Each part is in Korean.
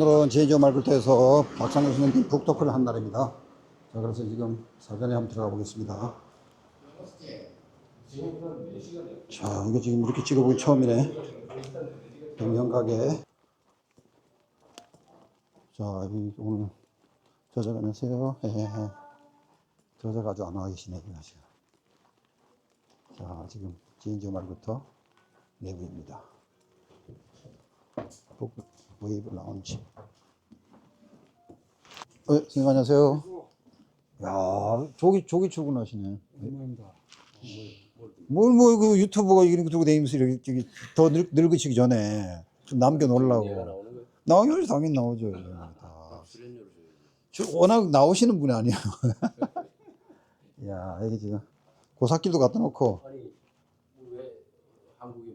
오늘은 제주도 말굴터에서 박상현 선생님 북토크를 한 날입니다. 자, 그래서 지금 사전에 한번 들어가 보겠습니다. 자, 이거 지금 이렇게 찍어보기 처음이네. 백년가게. 자, 오늘 저자가 안녕하세요. 저자가 아주 안 와 계시네. 자, 지금 제주도 말굴터 내부입니다. 웨이브 라운지. 선생님 안녕하세요. 야, 조기 출근하시네. 그 유튜버가 이런 거 들고 다니면서 이렇게 더 늙으시기 전에 좀 남겨놓으려고. 나오죠, 당연히 나오죠. 워낙 나오시는 분이 아니에요. 야, 여기 지금 고사길도 갖다 놓고. 아니, 왜 한국에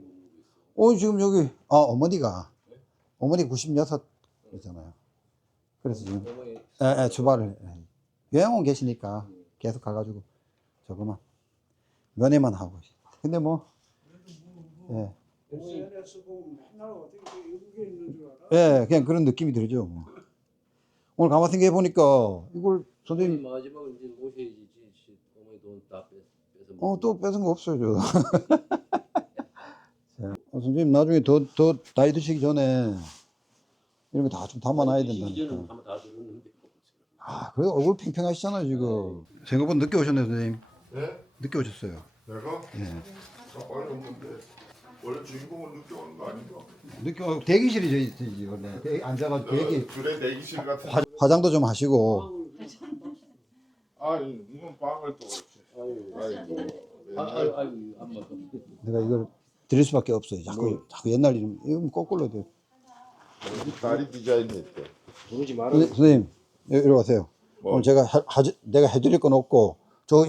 못 있어? 지금 여기, 어머니가. 어머니 96이잖아요. 그래서 지금, 주말을. 요양원 계시니까 계속 가가지고 저거만, 면회만 하고. 근데 뭐, 그냥 그런 느낌이 들죠. 뭐. 오늘 가만 생각해보니까, 이걸 선생님. 마지막은 이제 모셔야지. 어머니 돈 다 뺏어. 또 뺏은 거 없어요, 자, 선생님 나중에 더 나이 드시기 전에 이런 거 다 좀 담아놔야 된다니까. 그래도 얼굴 팽팽하시잖아요, 지금. 생각보다 늦게 오셨네요, 선생님. 네? 늦게 오셨어요. 내가? 예. 빨리 없는데 원래 주인공은 늦게 오는 거 아닌가? 늦게 오고 대기실이죠, 이제 원래. 앉아가지고 대기. 그래 대기실 같은. 화장도 좀 하시고. 이건 빵을 또 이렇게. 아이고, 안 먹어. 내가 이걸 드릴 수밖에 없어요. 자꾸 옛날 이름, 이건 거꾸로 돼요. 다리 디자인했대. 부르지 마라. 선생님, 이리 와세요. 뭐? 오늘 내가 해드릴 건 없고,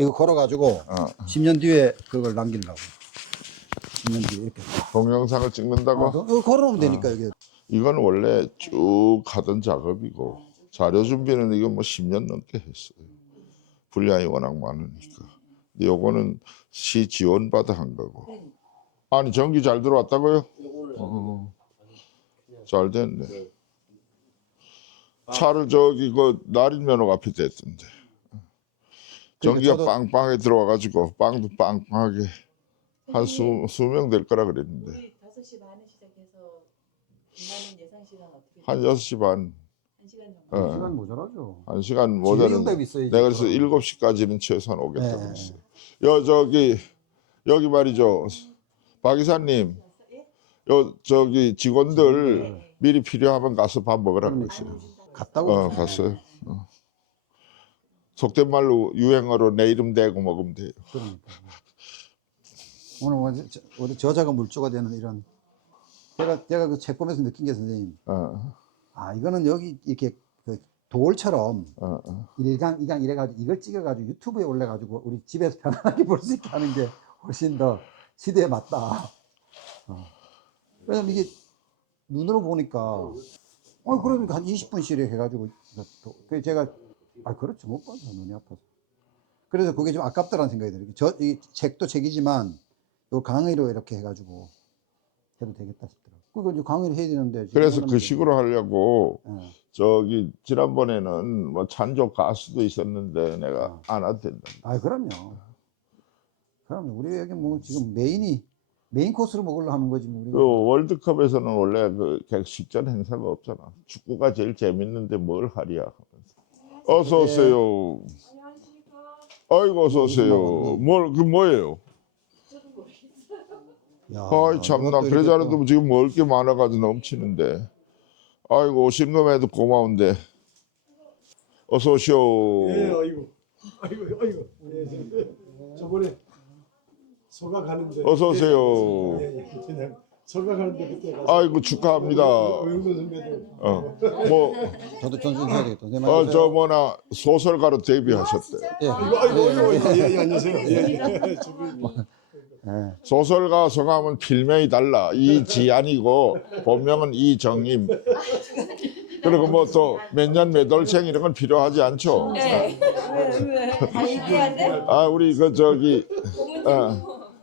이거 걸어가지고, 10년 뒤에 그걸 남기려고. 10년 뒤에 이렇게. 동영상을 찍는다고? 이거 걸어놓으면 되니까, 이게. 이건 원래 쭉 하던 작업이고 자료 준비는 이거 뭐 10년 넘게 했어요. 분량이 워낙 많으니까. 근데 요거는 시 지원받아 한 거고. 아니 전기 잘 들어왔다고요? 잘 됐네. 차를 저기 그 날인면허 앞에 댔던데. 전기가 빵빵하게 들어와가지고 빵도 빵빵하게 한 수명 될 거라 그랬는데. 우리 5시 반에 시작해서 끝나는 예상 시간 어떻게 돼요? 한 6시 반. 1시간 정도. 시간 모자라죠. 1시간 모자는. 내가 그래서 7시까지는 최소한 오겠다고 했어요. 여기 말이죠. 박 이사님. 저기 직원들 미리 필요하면 가서 밥 먹으라고 했어요. 갔다고? 갔어요. 속된 말로 유행어로 내 이름 대고 먹으면 돼요. 그러니까. 오늘 우리 저자가 물주가 되는 이런. 제가 그 책 보면서 느낀 게 선생님. 이거는 여기 이렇게 그 돌처럼 1강, 2강 이래가지고 이걸 찍어가지고 유튜브에 올려가지고 우리 집에서 편안하게 볼 수 있게 하는 게 훨씬 더 시대에 맞다. 왜냐면 이게 눈으로 보니까 그러니까 한 20분씩 해가지고 제가 그렇죠, 못 봐서 눈이 아파서. 그래서 그게 좀 아깝다라는 생각이 들어요. 이 책도 책이지만 요 강의로 이렇게 해가지고 해도 되겠다 싶더라고요. 그거 이제 강의를 해야 되는데. 그래서 그 식으로 하려고 저기 지난번에는 뭐 찬조 가수도 있었는데 내가 안 해도 된다. 그럼요. 우리 여기 뭐 지금 메인 코스로 먹으려 하는 거지 뭐. 그 월드컵에서는 원래 그 식전 행사가 없잖아. 축구가 제일 재밌는데 뭘 하랴. 어서 오세요. 안녕하십니까. 아이고 어서 오세요. 뭐예요? 참나 그러자라도 지금 먹을 게 많아가지고 넘치는데. 아이고 오신 것에도 고마운데. 어서 오시오. 아이고. 저번에 소각하는데. 어서 오세요. 그냥 소각하는데 그때 가서. 아이고 축하합니다. 오영돈 선배도. 저도 존중해야 되겠다. 저 뭐나 소설가로 데뷔하셨대. 아이고, 안녕하세요. 소설가 성함은 필명이 달라. 이지안이고 본명은 이정임. 그리고 뭐 또 몇 년 몇 월생 이런 건 필요하지 않죠. 네. 왜? 다 얘기해야 돼? 우리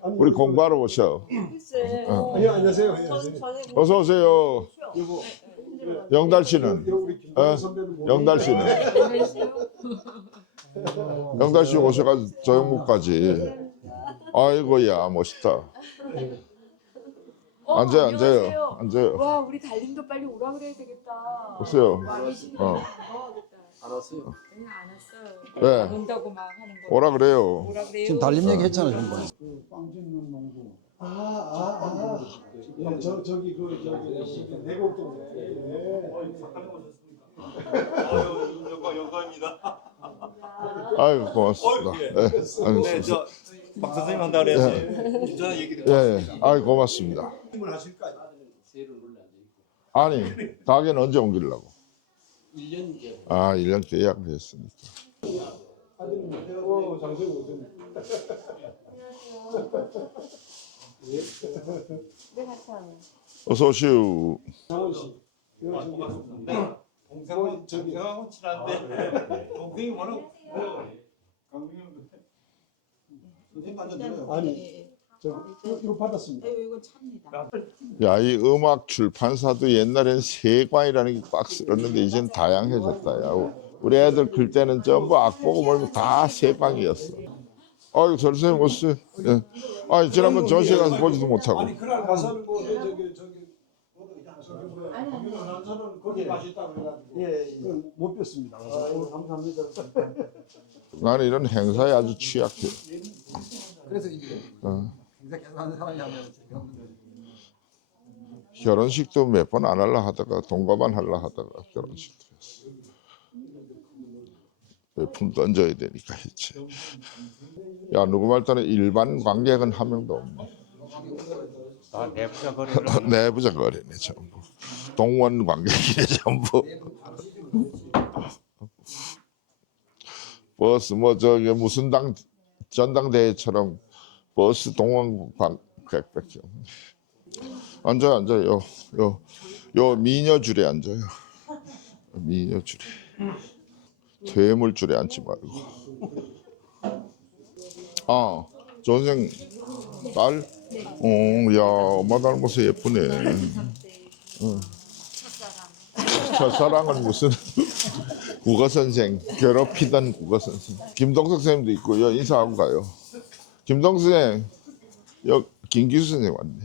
우리 공부하러 오셔. 글쎄. 안녕하세요. 어서 오세요. 영달 씨는 우리 김동현 선배는 뭐 영달 씨는 영달 씨 오셔가지고 저 형무까지. 아이고야 멋있다. 앉아요, 앉아요, 앉아요. 와, 우리 달님도 빨리 오라 그래야 되겠다. 보세요. 많이 시간 어. 안 왔어요? 네, 안 왔어요. 왜? 안 온다고 막 하는 거. 오라 그래요. 오라 그래요. 지금 달림 얘기 했잖아요. 지금. 빵 짓는 농구. 예, 저기 내곡동. 아유 고맙습니다. 네, 네, 저 박 선생님 한다 그래야지. 김전화 얘기 듣고. 예, 아유 고맙습니다. 힘을 하실까요? 세를 원래 앉아 있고 아니 가게는 언제 옮기려고? 1년 이제 아 1년 계약을 했으니까. 아드님, 장세고 오셨네. 네, 감사합니다. 어서 오시오. 장원 씨. 동생하고 동생하고 친한데 동생이 워낙 강민이 아니, 이거 받았습니다. 이건 찹니다. 야, 이 음악 출판사도 옛날엔 세관이라는 게 꽉 쓸었는데 이젠 다양해졌다. 야, 우리 애들 클 때는 전부 악보고 뭐고 다 세관이었어. 아유, 선생님 오세요. 예. 아, 지난번 전시회 가서 보지도 못하고. 아니 그날 가서는 뭐 저기 거기 맛있다고 해가지고 못 뵀습니다. 감사합니다. 나는 이런 행사에 아주 취약해. 그래서 이게 어. 행사 계속 하는 사람이 하면 결혼식도 몇 번 안 하려 하다가 동거만 하려 하다가 결혼식도 했어. 품 던져야 되니까 했지. 야, 누구 말따는 일반 관객은 한 명도 없네. 아 내부자 거리. 내부자 거리네 전부. 동원 관객이네 전부. 버스 뭐 저기 무슨 당 전당대회처럼 버스 동원 관객밖에 없네. 앉아요. 요 미녀줄에 앉아요. 미녀줄에. 퇴물줄에 앉지 말고. 아, 전생 딸? 야, 엄마 닮아서 예쁘네. 첫사랑은 무슨 국어 선생, 괴롭히던 국어 선생. 김동석 선생님도 있고, 여 인사하고 가요. 김동석 선생, 여 김기수 선생 왔네.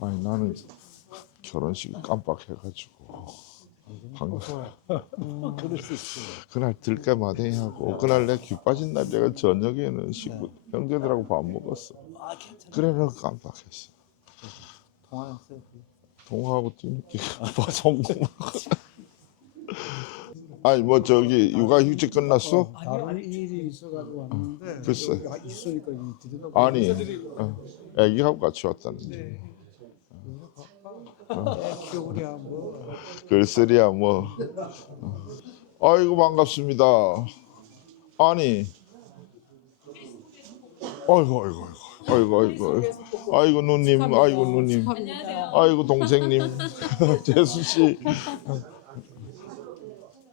아니 나는 결혼식 깜빡해가지고 방금 그날 들깨 마댕이하고 그날 내 귀 빠진 날 내가 저녁에는 식구 형제들하고 밥 먹었어. 그래서 깜빡했어. 동화하고 뒤늦게 성공. 아니 뭐 저기 육아휴직 끝났어? 다른 일이 있어가지고 왔는데 글쎄. 있으니까 들여다 아니 애기하고 같이 왔다는데. 키우랴 뭐 글쓰리야 뭐. 아이고 반갑습니다. 아니. 아이고 누님, 아이고 누님, 아이고 동생님, 재수 씨.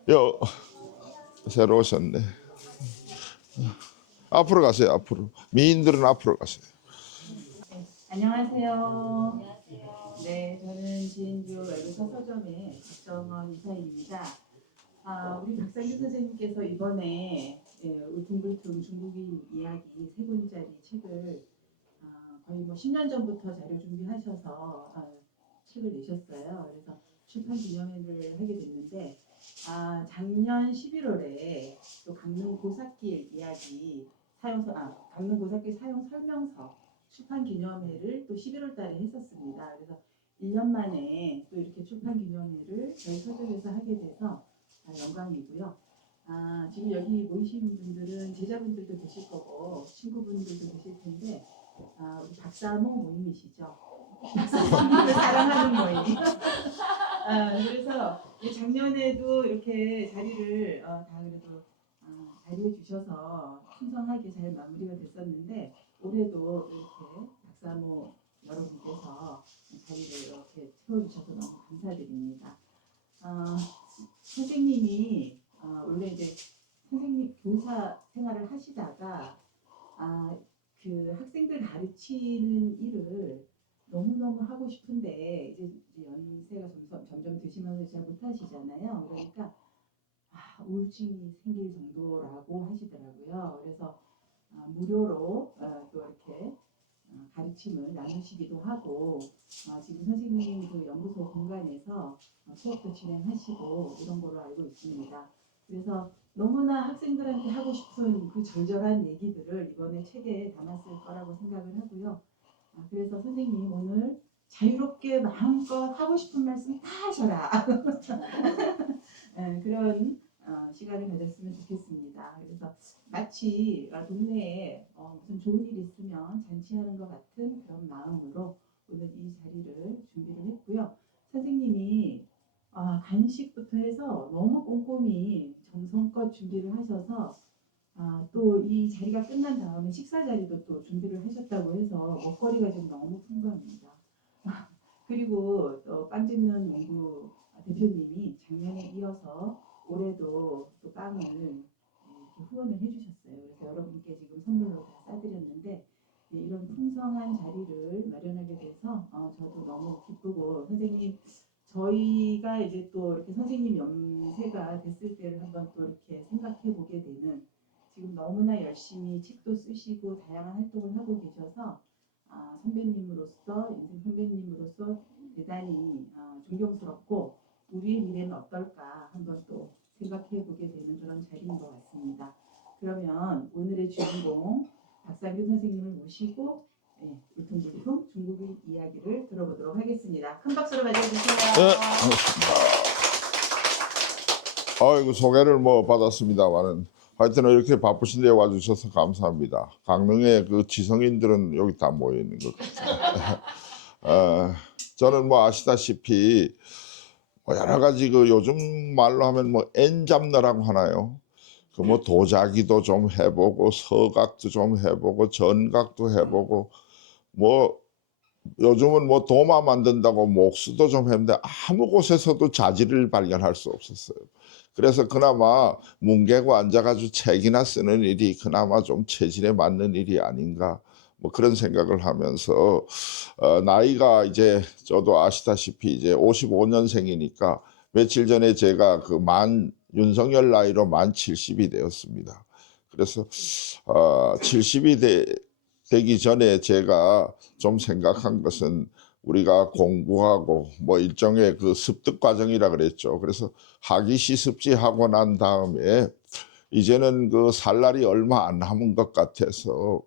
여 새로 오셨네. 앞으로 가세요. 앞으로. 미인들은 앞으로 가세요. 안녕하세요. 네, 저는 진주 외국어 서점의 박정원 이사입니다. 우리 박상규 선생님께서 이번에 울퉁불퉁 중국인 이야기 3권짜리 책을 거의 뭐 10년 전부터 자료 준비하셔서 책을 내셨어요. 그래서 출판 기념회를 하게 됐는데 작년 11월에 또 강릉 고삿길 이야기 강릉 고삿길 사용 설명서 출판 기념회를 또 11월 달에 했었습니다. 그래서 1년 만에 또 이렇게 출판 기념회를 저희 서점에서 하게 돼서 영광이고요. 지금 여기 모이신 분들은 제자분들도 계실 거고 친구분들도 계실 텐데 우리 박사모 모임이시죠. 박사모님을 사랑하는 모임. 그래서 작년에도 이렇게 자리를 다 그래도 자리해 주셔서 풍성하게 잘 마무리가 됐었는데 올해도 이렇게 박사모 여러분께서 자리를 이렇게 채워주셔서 너무 감사드립니다. 선생님이 원래 이제 선생님 교사 생활을 하시다가 그 학생들 가르치는 일을 너무너무 하고 싶은데 가르치면서 잘 못하시잖아요. 그러니까 우울증이 생길 정도라고 하시더라고요. 그래서 무료로 또 이렇게 가르침을 나누시기도 하고 지금 선생님 그 연구소 공간에서 수업도 진행하시고 이런 거로 알고 있습니다. 그래서 너무나 학생들한테 하고 싶은 그 절절한 얘기들을 이번에 책에 담았을 거라고 생각을 하고요. 그래서 선생님 오늘 자유롭게 마음껏 하고 싶은 말씀 다 하셔라. 그런 시간을 가졌으면 좋겠습니다. 그래서 마치 동네에 무슨 좋은 일 있으면 잔치하는 것 같은 그런 마음으로 오늘 이 자리를 준비를 했고요. 선생님이 간식부터 해서 너무 꼼꼼히 정성껏 준비를 하셔서 또 이 자리가 끝난 다음에 식사 자리도 또 준비를 하셨다고 해서 먹거리가 지금 너무 풍부합니다. 그리고 또 빵 짓는 연구 대표님이 작년에 이어서 올해도 또 빵을 이렇게 후원을 해주셨어요. 그래서 여러분께 지금 선물로 다 싸드렸는데 이런 풍성한 자리를 마련하게 돼서 저도 너무 기쁘고 선생님 저희가 이제 또 이렇게 선생님 연세가 됐을 때를 한번 또 이렇게 생각해 보게 되는 지금 너무나 열심히 책도 쓰시고 다양한 활동을 하고 계셔서 선배님으로서 인생 선배님으로서 대단히 존경스럽고 우리의 미래는 어떨까 한번 또 생각해 보게 되는 그런 자리인 것 같습니다. 그러면 오늘의 주인공 박상규 선생님을 모시고 울퉁불퉁 중국의 이야기를 들어보도록 하겠습니다. 큰 박수로 맞아주세요. 네, 아이고 소개를 뭐 받았습니다만은 하여튼 이렇게 바쁘신데 와주셔서 감사합니다. 강릉의 그 지성인들은 여기 다 모여 있는 것 같아요. 저는 뭐 아시다시피 뭐 여러 가지 그 요즘 말로 하면 뭐 N잡너라고 하나요? 그 뭐 도자기도 좀 해보고 서각도 좀 해보고 전각도 해보고 뭐 요즘은 뭐 도마 만든다고 목수도 좀 했는데 아무 곳에서도 자질을 발견할 수 없었어요. 그래서 그나마 문 개고 앉아가지고 책이나 쓰는 일이 그나마 좀 체질에 맞는 일이 아닌가 뭐 그런 생각을 하면서 나이가 이제 저도 아시다시피 이제 55년생이니까 며칠 전에 제가 그 윤석열 나이로 만 70이 되었습니다. 그래서 70이 되기 전에 제가 좀 생각한 것은 우리가 공부하고 뭐 일종의 그 습득 과정이라 그랬죠. 그래서 학위 시습지 하고 난 다음에 이제는 그 살 날이 얼마 안 남은 것 같아서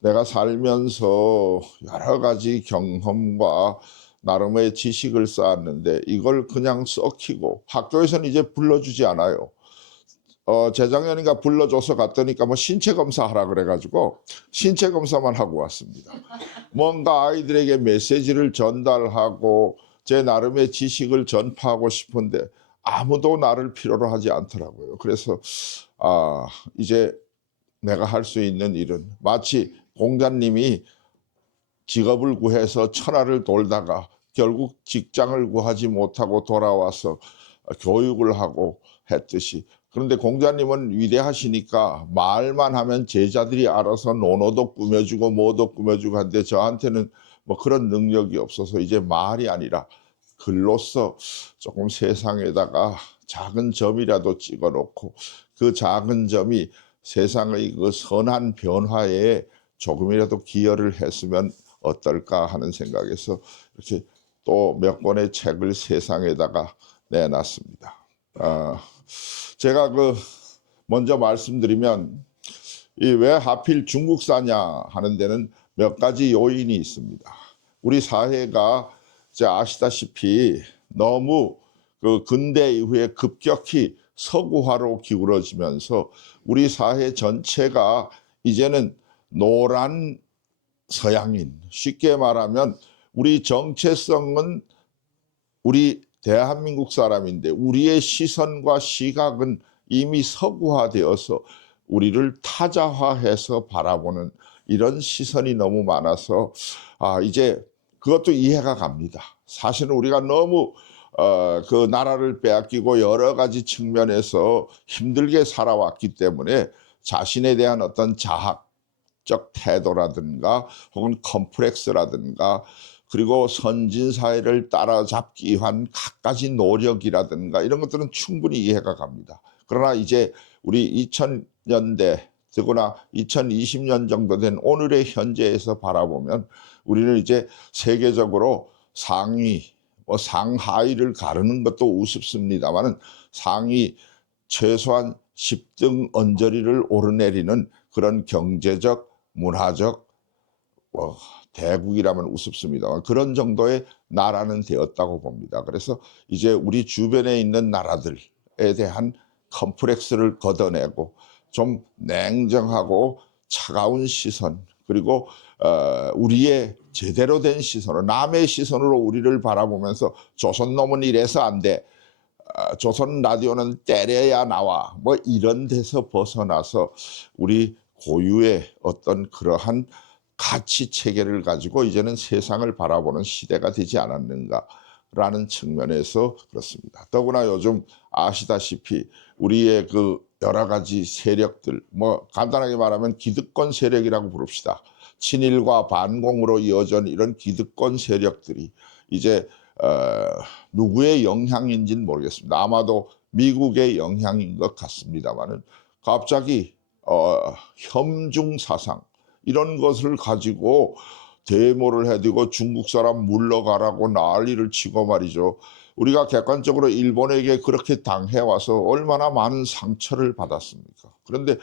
내가 살면서 여러 가지 경험과 나름의 지식을 쌓았는데 이걸 그냥 썩히고 학교에서는 이제 불러주지 않아요. 재작년인가 불러줘서 갔더니까 뭐 신체 검사하라 그래가지고 신체 검사만 하고 왔습니다. 뭔가 아이들에게 메시지를 전달하고 제 나름의 지식을 전파하고 싶은데 아무도 나를 필요로 하지 않더라고요. 그래서 이제 내가 할 수 있는 일은 마치 공자님이 직업을 구해서 천하를 돌다가 결국 직장을 구하지 못하고 돌아와서 교육을 하고 했듯이 그런데 공자님은 위대하시니까 말만 하면 제자들이 알아서 논어도 꾸며주고 뭐도 꾸며주고 하는데 저한테는 뭐 그런 능력이 없어서 이제 말이 아니라 글로써 조금 세상에다가 작은 점이라도 찍어놓고 그 작은 점이 세상의 그 선한 변화에 조금이라도 기여를 했으면 어떨까 하는 생각에서 이렇게 또 몇 권의 책을 세상에다가 내놨습니다. 제가 그 먼저 말씀드리면 이 왜 하필 중국사냐 하는 데는 몇 가지 요인이 있습니다. 우리 사회가 이제 아시다시피 너무 그 근대 이후에 급격히 서구화로 기울어지면서 우리 사회 전체가 이제는 노란 서양인, 쉽게 말하면 우리 정체성은 우리 대한민국 사람인데 우리의 시선과 시각은 이미 서구화되어서 우리를 타자화해서 바라보는 이런 시선이 너무 많아서 이제 그것도 이해가 갑니다. 사실은 우리가 너무 그 나라를 빼앗기고 여러 가지 측면에서 힘들게 살아왔기 때문에 자신에 대한 어떤 자학적 태도라든가 혹은 컴플렉스라든가 그리고 선진 사회를 따라잡기 위한 갖가지 노력이라든가 이런 것들은 충분히 이해가 갑니다. 그러나 이제 우리 2000년대 더구나 2020년 정도 된 오늘의 현재에서 바라보면 우리는 이제 세계적으로 상위, 상하위를 가르는 것도 우습습니다만은 상위 최소한 10등 언저리를 오르내리는 그런 경제적, 문화적 대국이라면 우습습니다만 그런 정도의 나라는 되었다고 봅니다. 그래서 이제 우리 주변에 있는 나라들에 대한 컴플렉스를 걷어내고 좀 냉정하고 차가운 시선 그리고 우리의 제대로 된 시선으로 남의 시선으로 우리를 바라보면서 조선 놈은 이래서 안 돼. 조선 라디오는 때려야 나와. 뭐 이런 데서 벗어나서 우리 고유의 어떤 그러한 가치 체계를 가지고 이제는 세상을 바라보는 시대가 되지 않았는가라는 측면에서 그렇습니다. 더구나 요즘 아시다시피 우리의 그 여러 가지 세력들, 뭐 간단하게 말하면 기득권 세력이라고 부릅시다. 친일과 반공으로 이어진 이런 기득권 세력들이 이제 누구의 영향인지는 모르겠습니다. 아마도 미국의 영향인 것 같습니다만은 갑자기 혐중 사상 이런 것을 가지고 데모를 해대고 중국 사람 물러가라고 난리를 치고 말이죠. 우리가 객관적으로 일본에게 그렇게 당해와서 얼마나 많은 상처를 받았습니까? 그런데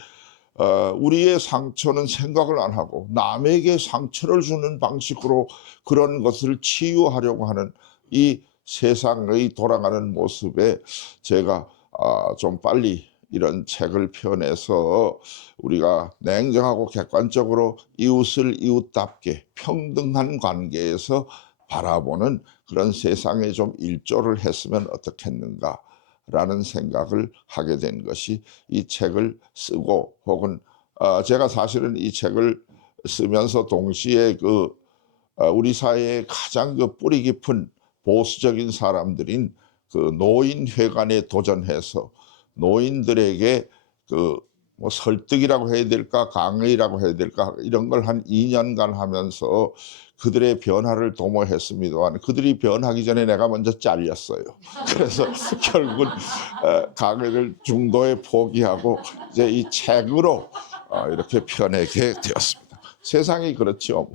우리의 상처는 생각을 안 하고 남에게 상처를 주는 방식으로 그런 것을 치유하려고 하는 이 세상의 돌아가는 모습에 제가 좀 빨리 이런 책을 펴내서 우리가 냉정하고 객관적으로 이웃을 이웃답게 평등한 관계에서 바라보는 그런 세상에 좀 일조를 했으면 어떻겠는가라는 생각을 하게 된 것이 이 책을 쓰고 혹은 제가 사실은 이 책을 쓰면서 동시에 우리 사회의 가장 뿌리 깊은 보수적인 사람들인 노인회관에 도전해서 노인들에게 뭐 설득이라고 해야 될까 강의라고 해야 될까 이런 걸 한 2년간 하면서 그들의 변화를 도모했습니다만 그들이 변하기 전에 내가 먼저 잘렸어요. 그래서 결국은 강의를 중도에 포기하고 이제 이 책으로 이렇게 펴내게 되었습니다. 세상이 그렇죠.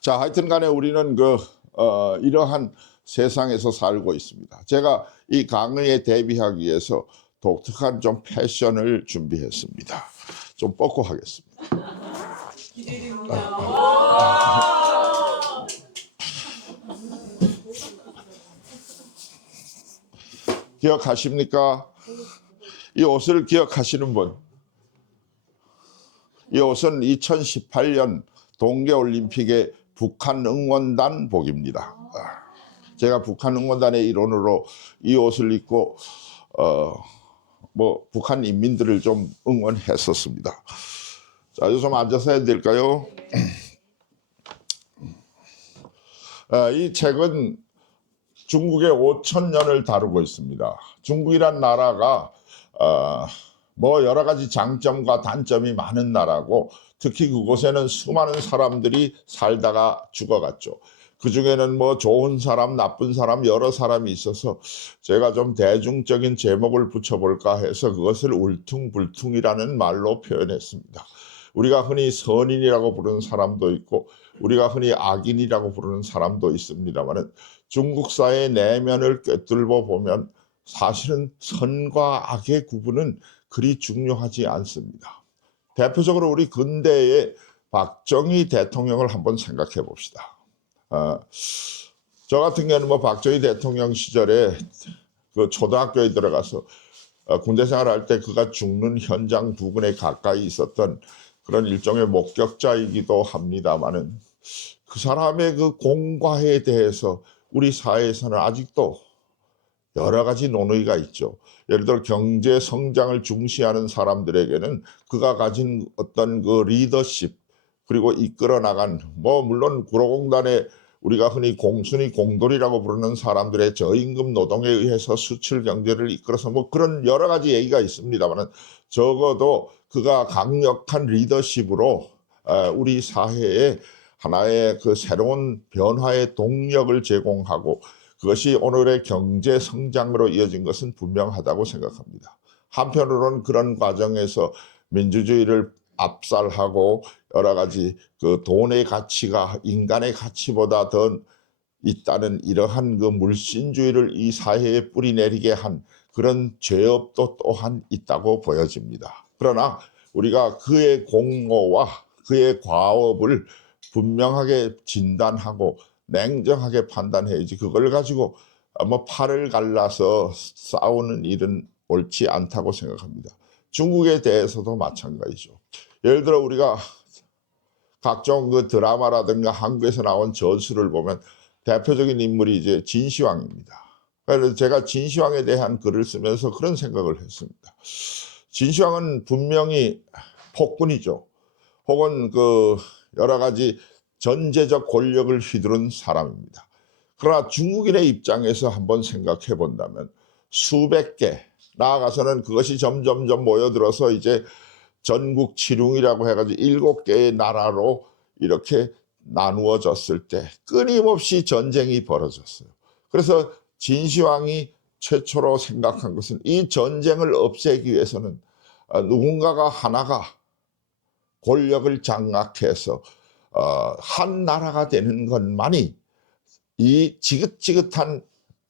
자, 하여튼 간에 우리는 이러한 세상에서 살고 있습니다. 제가 이 강의에 대비하기 위해서 독특한 좀 패션을 준비했습니다. 좀 벗고 하겠습니다. 기억하십니까? 이 옷을 기억하시는 분? 이 옷은 2018년 동계올림픽의 북한 응원단 복입니다. 제가 북한 응원단의 일원으로 이 옷을 입고 북한 인민들을 좀 응원했었습니다. 자, 좀 앉아서 해야 될까요? 이 책은 중국의 5,000년을 다루고 있습니다. 중국이란 나라가 여러 가지 장점과 단점이 많은 나라고 특히 그곳에는 수많은 사람들이 살다가 죽어갔죠. 그중에는 좋은 사람, 나쁜 사람 여러 사람이 있어서 제가 좀 대중적인 제목을 붙여볼까 해서 그것을 울퉁불퉁이라는 말로 표현했습니다. 우리가 흔히 선인이라고 부르는 사람도 있고 우리가 흔히 악인이라고 부르는 사람도 있습니다만 중국 사회의 내면을 꿰뚫어 보면 사실은 선과 악의 구분은 그리 중요하지 않습니다. 대표적으로 우리 근대의 박정희 대통령을 한번 생각해 봅시다. 저 같은 경우는 박정희 대통령 시절에 초등학교에 들어가서 군대 생활할 때 그가 죽는 현장 부근에 가까이 있었던 그런 일종의 목격자이기도 합니다만은 그 사람의 공과에 대해서 우리 사회에서는 아직도 여러 가지 논의가 있죠. 예를 들어 경제 성장을 중시하는 사람들에게는 그가 가진 어떤 리더십 그리고 이끌어 나간 물론 구로공단에 우리가 흔히 공순위 공돌이라고 부르는 사람들의 저임금 노동에 의해서 수출 경제를 이끌어서 그런 여러 가지 얘기가 있습니다만 적어도 그가 강력한 리더십으로 우리 사회에 하나의 그 새로운 변화의 동력을 제공하고 그것이 오늘의 경제 성장으로 이어진 것은 분명하다고 생각합니다. 한편으로는 그런 과정에서 민주주의를 압살하고 여러 가지 그 돈의 가치가 인간의 가치보다 더 있다는 이러한 그 물신주의를 이 사회에 뿌리내리게 한 그런 죄업도 또한 있다고 보여집니다. 그러나 우리가 그의 공로와 그의 과업을 분명하게 진단하고 냉정하게 판단해야지 그걸 가지고 뭐 팔을 갈라서 싸우는 일은 옳지 않다고 생각합니다. 중국에 대해서도 마찬가지죠. 예를 들어 우리가 각종 그 드라마라든가 한국에서 나온 전술을 보면 대표적인 인물이 이제 진시황입니다. 그래서 제가 진시황에 대한 글을 쓰면서 그런 생각을 했습니다. 진시황은 분명히 폭군이죠. 혹은 그 여러 가지 전제적 권력을 휘두른 사람입니다. 그러나 중국인의 입장에서 한번 생각해 본다면 수백 개, 나아가서는 그것이 점점점 모여들어서 이제 전국 칠웅이라고 해가지고 7개의 나라로 이렇게 나누어졌을 때 끊임없이 전쟁이 벌어졌어요. 그래서 진시황이 최초로 생각한 것은 이 전쟁을 없애기 위해서는 누군가가 하나가 권력을 장악해서 한 나라가 되는 것만이 이 지긋지긋한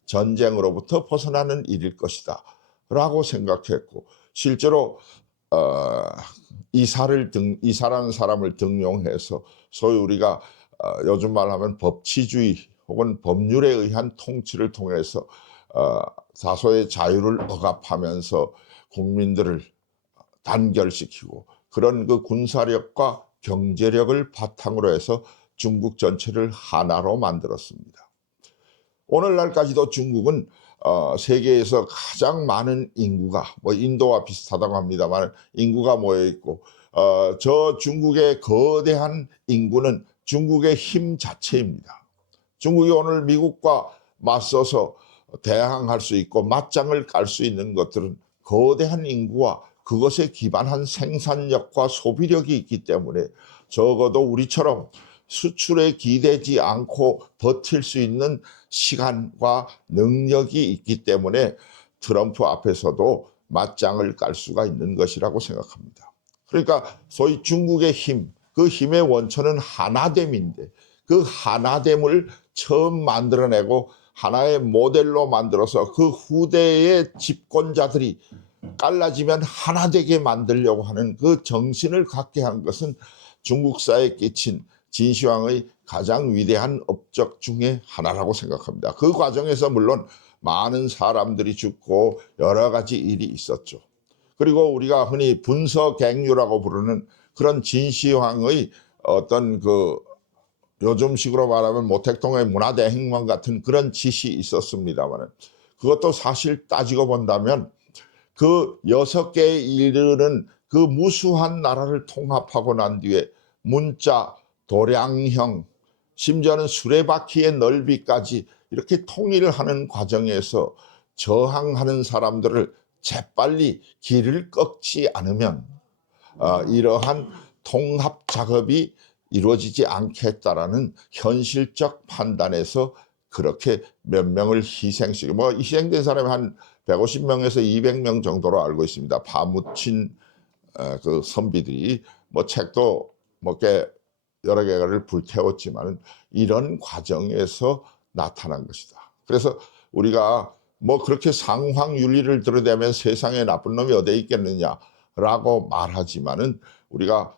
전쟁으로부터 벗어나는 일일 것이다 라고 생각했고 실제로 이사라는 사람을 등용해서 소위 우리가 요즘 말하면 법치주의 혹은 법률에 의한 통치를 통해서 다소의 자유를 억압하면서 국민들을 단결시키고 그런 그 군사력과 경제력을 바탕으로 해서 중국 전체를 하나로 만들었습니다. 오늘날까지도 중국은 세계에서 가장 많은 인구가 뭐 인도와 비슷하다고 합니다만 인구가 모여 있고 저 중국의 거대한 인구는 중국의 힘 자체입니다. 중국이 오늘 미국과 맞서서 대항할 수 있고 맞짱을 깔 수 있는 것들은 거대한 인구와 그것에 기반한 생산력과 소비력이 있기 때문에 적어도 우리처럼 수출에 기대지 않고 버틸 수 있는 시간과 능력이 있기 때문에 트럼프 앞에서도 맞짱을 깔 수가 있는 것이라고 생각합니다. 그러니까 소위 중국의 힘, 그 힘의 원천은 하나됨인데 그 하나됨을 처음 만들어내고 하나의 모델로 만들어서 그 후대의 집권자들이 갈라지면 하나 되게 만들려고 하는 그 정신을 갖게 한 것은 중국사에 끼친 진시황의 가장 위대한 업적 중에 하나라고 생각합니다. 그 과정에서 물론 많은 사람들이 죽고 여러 가지 일이 있었죠. 그리고 우리가 흔히 분서갱유라고 부르는 그런 진시황의 어떤 그 요즘식으로 말하면 모택동의 문화대행만 같은 그런 짓이 있었습니다만 그것도 사실 따지고 본다면 그 6개에 이르는 그 무수한 나라를 통합하고 난 뒤에 문자, 도량형, 심지어는 수레바퀴의 넓이까지 이렇게 통일을 하는 과정에서 저항하는 사람들을 재빨리 길을 꺾지 않으면 이러한 통합 작업이 이루어지지 않겠다라는 현실적 판단에서 그렇게 몇 명을 희생시키고 뭐 희생된 사람이 한 150명에서 200명 정도로 알고 있습니다. 파묻힌 그 선비들이 뭐 책도 뭐 꽤 여러 개를 불태웠지만 이런 과정에서 나타난 것이다. 그래서 우리가 뭐 그렇게 상황윤리를 들여다면 세상에 나쁜 놈이 어디에 있겠느냐라고 말하지만은 우리가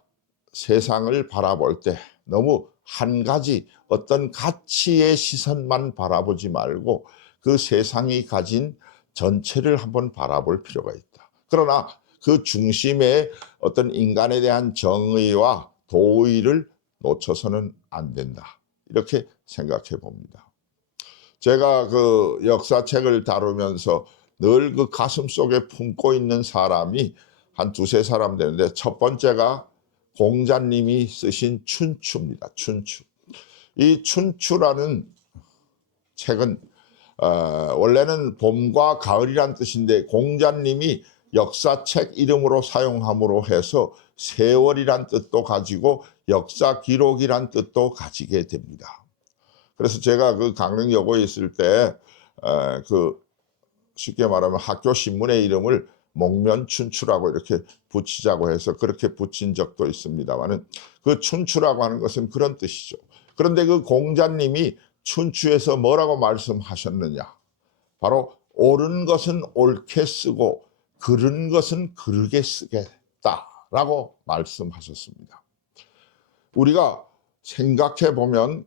세상을 바라볼 때 너무 한 가지 어떤 가치의 시선만 바라보지 말고 그 세상이 가진 전체를 한번 바라볼 필요가 있다. 그러나 그 중심에 어떤 인간에 대한 정의와 도의를 놓쳐서는 안 된다. 이렇게 생각해 봅니다. 제가 그 역사책을 다루면서 늘 그 가슴 속에 품고 있는 사람이 한 두세 사람 되는데 첫 번째가 공자님이 쓰신 춘추입니다. 춘추. 이 춘추라는 책은 원래는 봄과 가을이란 뜻인데 공자님이 역사책 이름으로 사용함으로 해서 세월이란 뜻도 가지고 역사 기록이란 뜻도 가지게 됩니다. 그래서 제가 그 강릉여고에 있을 때 그 쉽게 말하면 학교 신문의 이름을 목면춘추라고 이렇게 붙이자고 해서 그렇게 붙인 적도 있습니다만은 그 춘추라고 하는 것은 그런 뜻이죠. 그런데 그 공자님이 춘추에서 뭐라고 말씀하셨느냐? 바로 옳은 것은 옳게 쓰고 그른 것은 그르게 쓰겠다라고 말씀하셨습니다. 우리가 생각해 보면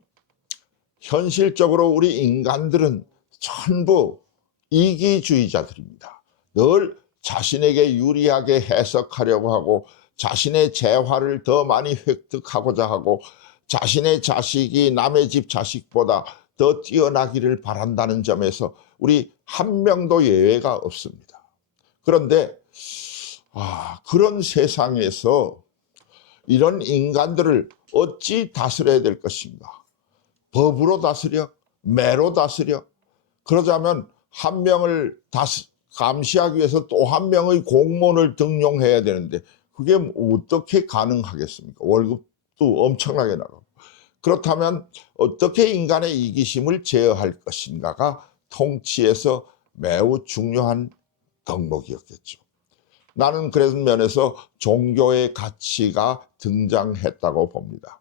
현실적으로 우리 인간들은 전부 이기주의자들입니다. 늘 자신에게 유리하게 해석하려고 하고 자신의 재화를 더 많이 획득하고자 하고 자신의 자식이 남의 집 자식보다 더 뛰어나기를 바란다는 점에서 우리 한 명도 예외가 없습니다. 그런데 그런 세상에서 이런 인간들을 어찌 다스려야 될 것인가? 법으로 다스려? 매로 다스려? 그러자면 한 명을 감시하기 위해서 또 한 명의 공무원을 등용해야 되는데 그게 어떻게 가능하겠습니까? 월급도 엄청나게 나가고. 그렇다면 어떻게 인간의 이기심을 제어할 것인가가 통치에서 매우 중요한 덕목이었겠죠. 나는 그런 면에서 종교의 가치가 등장했다고 봅니다.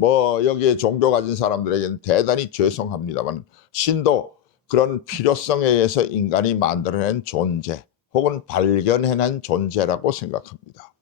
여기에 종교 가진 사람들에게는 대단히 죄송합니다만 신도 그런 필요성에 의해서 인간이 만들어낸 존재 혹은 발견해낸 존재라고 생각합니다.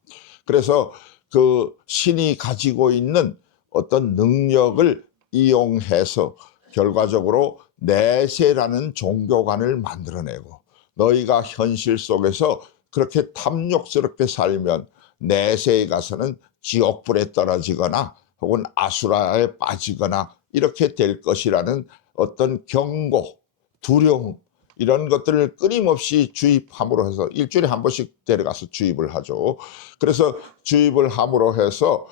그래서 그 신이 가지고 있는 어떤 능력을 이용해서 결과적으로 내세라는 종교관을 만들어내고 너희가 현실 속에서 그렇게 탐욕스럽게 살면 내세에 가서는 지옥불에 떨어지거나 혹은 아수라에 빠지거나 이렇게 될 것이라는 어떤 경고, 두려움 이런 것들을 끊임없이 주입함으로 해서 일주일에 한 번씩 데려가서 주입을 하죠. 그래서 주입을 함으로 해서